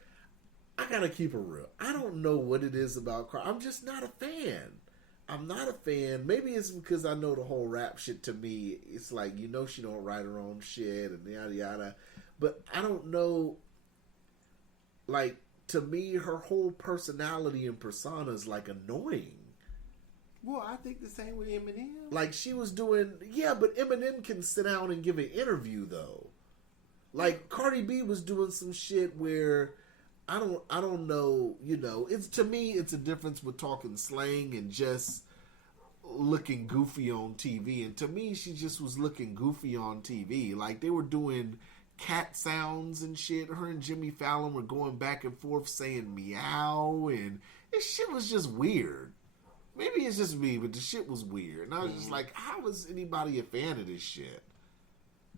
I gotta keep it real. I don't know what it is about Cardi. I'm just not a fan. I'm not a fan. Maybe it's because I know the whole rap shit. To me, it's like, you know, she don't write her own shit and yada yada. But I don't know. Like, to me, her whole personality and persona is like annoying. Well, I think the same with Eminem. Like, she was doing, yeah, but Eminem can sit down and give an interview though. Like, Cardi B was doing some shit where I don't know, you know, it's, to me, it's a difference with talking slang and just looking goofy on TV. And to me, she just was looking goofy on TV. Like, they were doing cat sounds and shit. Her and Jimmy Fallon were going back and forth saying meow, and this shit was just weird. Maybe it's just me, but the shit was weird. And I was just like, how is anybody a fan of this shit?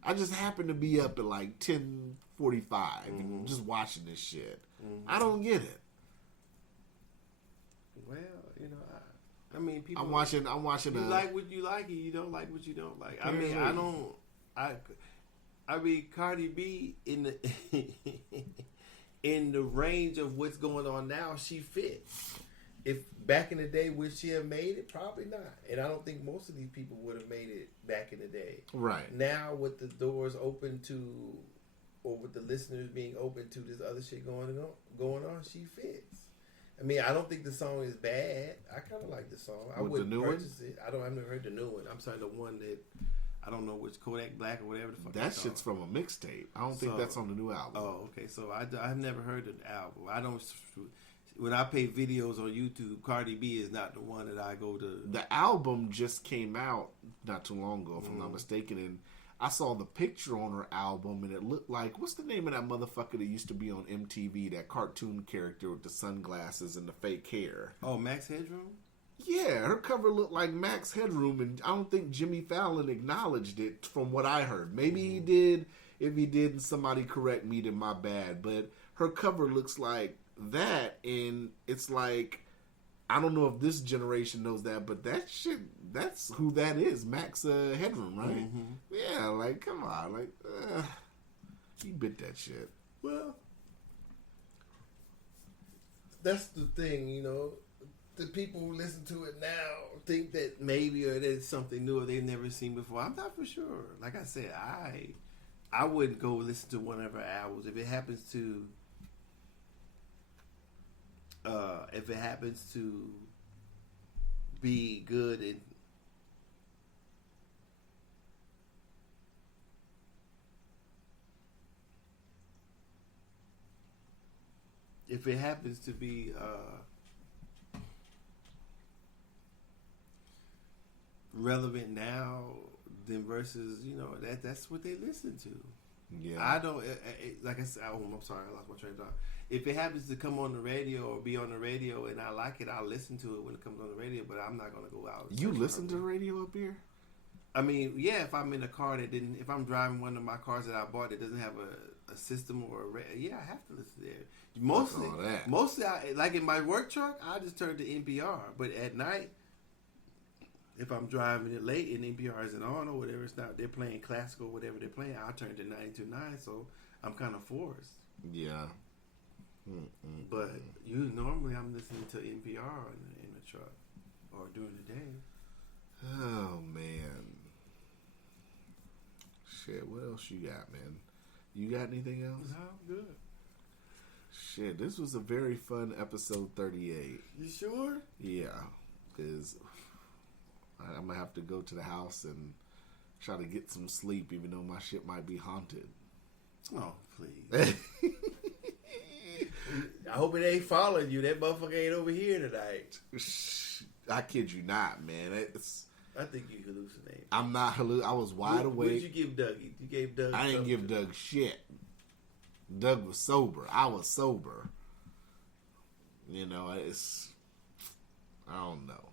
I just happened to be up at like 10:45 and just watching this shit. I don't get it. Well, you know, I mean, people. I'm watching. You like what you like, and you don't like what you don't like. I mean, I mean, Cardi B in the in the range of what's going on now, she fits. If back in the day, would she have made it? Probably not. And I don't think most of these people would have made it back in the day. Right. Now, with the doors open to, or with the listeners being open to this other shit going on, she fits. I mean, I don't think the song is bad. I kind of like the song. I wouldn't purchase it. I've never heard the new one. I'm sorry, the one that I don't know which Kodak Black or whatever the fuck. That shit's from a mixtape. I don't think that's on the new album. Oh, okay. So I've never heard the album. I don't. When I pay videos on YouTube, Cardi B is not the one that I go to. The album just came out not too long ago, if I'm not mistaken, and I saw the picture on her album, and it looked like, what's the name of that motherfucker that used to be on MTV, that cartoon character with the sunglasses and the fake hair? Oh, Max Headroom? Yeah, her cover looked like Max Headroom, and I don't think Jimmy Fallon acknowledged it from what I heard. Maybe he did. If he didn't, somebody correct me, then my bad. But her cover looks like that, and it's like, I don't know if this generation knows that, but that shit, that's who that is, Max Headroom, right? Yeah, like, come on, like, he bit that shit. Well, that's the thing, you know. The people who listen to it now think that maybe or there's something new or they've never seen before. I'm not for sure. Like I said, I wouldn't go listen to one of her albums if it happens to be good and if it happens to be relevant now then versus, you know, that's what they listen to. Yeah. I don't like I said. I'm sorry, I lost my train of thought. If it happens to come on the radio or be on the radio and I like it, I'll listen to it when it comes on the radio. But I'm not gonna go out. You listen to the radio up here? I mean, yeah. If I'm in a car if I'm driving one of my cars that I bought that doesn't have a system or I have to listen to it. all that. Mostly, like in my work truck, I just turn to NPR. But at night, if I'm driving it late and NPR isn't on or whatever, it's not, they're playing classical, whatever they're playing, I'll turn to 92.9. So I'm kind of forced. Yeah. But normally I'm listening to NPR in the truck or during the day. Oh man. Shit, what else you got, man? You got anything else? No, I'm good. Shit, this was a very fun episode 38. You sure? Yeah, because I'm going to have to go to the house and try to get some sleep, even though my shit might be haunted. Oh, please. I hope it ain't following you. That motherfucker ain't over here tonight. I kid you not, man. I think you hallucinate. I'm not I was wide awake. What did you give Dougie? You gave Doug. I didn't give Doug shit. Doug was sober. I was sober. You know, I don't know.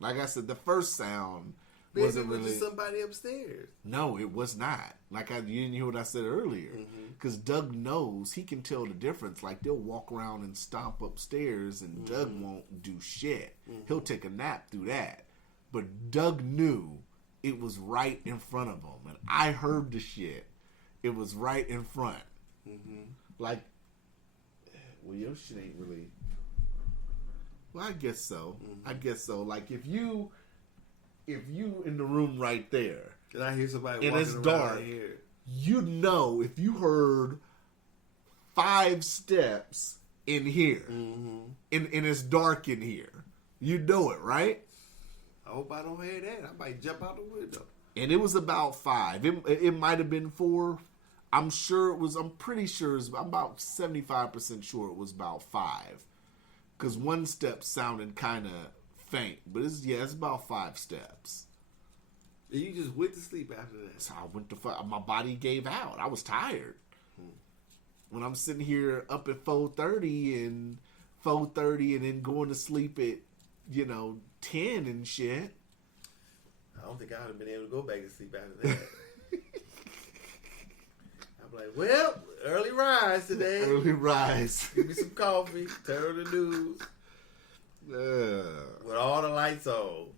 Like I said, the first sound wasn't Maybe it was really. just somebody upstairs. No, it was not. Like you didn't hear what I said earlier. Because Doug knows, he can tell the difference. Like they'll walk around and stomp upstairs, and Doug won't do shit. He'll take a nap through that. But Doug knew it was right in front of him, and I heard the shit. It was right in front. Like, well, your shit ain't really. Well, I guess so. I guess so. Like if you in the room right there, and I hear somebody and walking it's around dark, here, you know if you heard 5 steps in here, and it's dark in here, you know it, right? I hope I don't hear that. I might jump out the window. And it was about 5. It might have been 4. I'm sure it was. I'm pretty sure. I'm about 75% sure it was about 5. Because one step sounded kind of faint, but it's about 5 steps. And you just went to sleep after that. So I went to my body gave out. I was tired. When I'm sitting here up at 4:30 and then going to sleep at 10 and shit. I don't think I would have been able to go back to sleep after that. I'm like, well, early rise today. Early rise. Give me some coffee. Turn on the news. With all the lights on.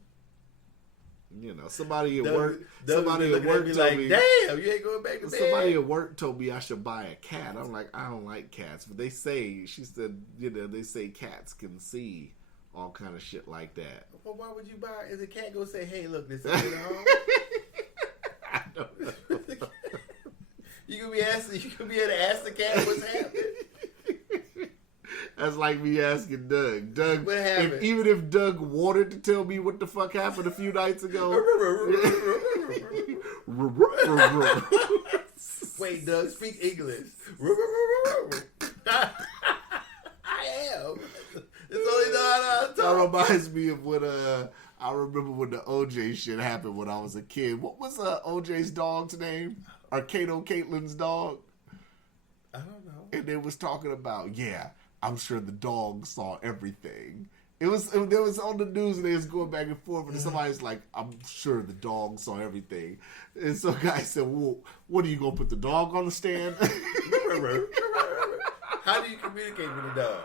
Somebody at Doug, work. Doug Somebody at work told like, me. damn, you ain't going back to bed. Somebody at work told me I should buy a cat. I'm like, I don't like cats, but they say she said they say cats can see all kind of shit like that. Well, why would you buy? Is the cat go say, hey, look, this is at home? I don't know. You could be able to ask the cat what's happening. That's like me asking Doug. Doug, What happened? even if Doug wanted to tell me what the fuck happened a few nights ago. Wait, Doug, speak English. I am. It's only That talk. reminds me of when I remember when the OJ shit happened when I was a kid. What was OJ's dog's name? Or Kato Caitlin's dog? I don't know. And they was talking about, I'm sure the dog saw everything. It was on the news and they was going back and forth, and somebody's like, I'm sure the dog saw everything. And some guy said, well, what are you gonna put the dog on the stand? How do you communicate with a dog?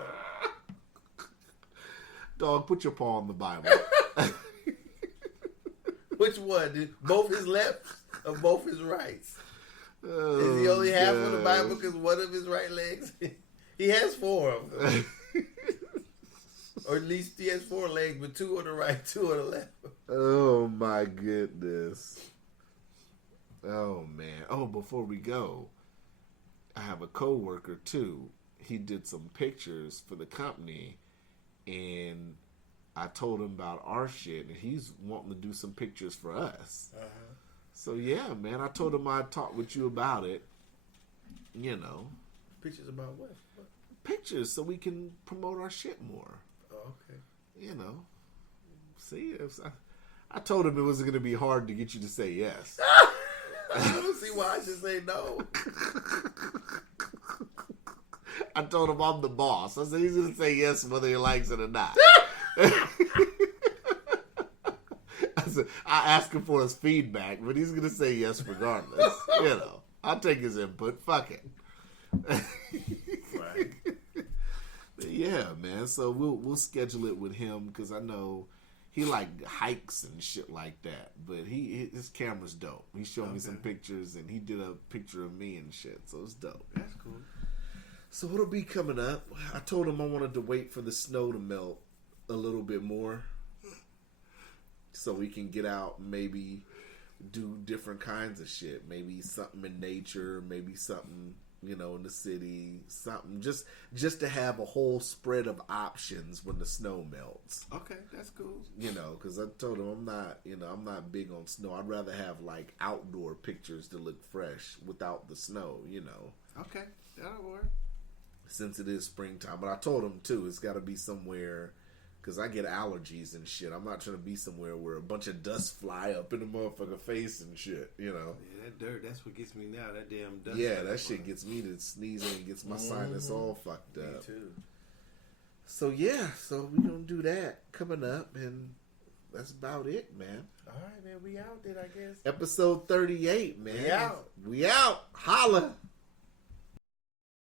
Dog, put your paw on the Bible. Which one? Both his lefts or both his rights? Oh, Is he only half on the gosh. Bible because one of his right legs? He has 4 of them. Or at least he has 4 legs, but 2 on the right, 2 on the left. Oh my goodness. Oh man. Oh, before we go, I have a coworker too. He did some pictures for the company, and I told him about our shit, and he's wanting to do some pictures for us. So yeah, man, I told him I'd talk with you about it. Pictures about what? Pictures so we can promote our shit more. Oh, okay. See, I told him it wasn't going to be hard to get you to say yes. I don't see why I should say no. I told him I'm the boss. I said he's going to say yes whether he likes it or not. I said I asked him for his feedback, but he's going to say yes regardless. I'll take his input. Fuck it. Right. Yeah, man. So we'll schedule it with him because I know he like hikes and shit like that. But his camera's dope. He showed me some pictures and he did a picture of me and shit. So it's dope. That's cool. So what'll be coming up? I told him I wanted to wait for the snow to melt a little bit more, so we can get out and maybe do different kinds of shit. Maybe something in nature. Maybe something, in the city. Something just to have a whole spread of options when the snow melts. Okay, that's cool. Because I told him I'm not big on snow. I'd rather have like outdoor pictures to look fresh without the snow. Okay, that'll work. Since it is springtime. But I told him, too, it's got to be somewhere, because I get allergies and shit. I'm not trying to be somewhere where a bunch of dust fly up in the motherfucker face and shit, Yeah, that dirt, that's what gets me now, that damn dust. Yeah, that shit gets me to sneezing and gets my sinus all fucked up. Me too. So, yeah, we going to do that coming up, and that's about it, man. All right, man, we out then, I guess. Episode 38, man. We out. We out. Holla.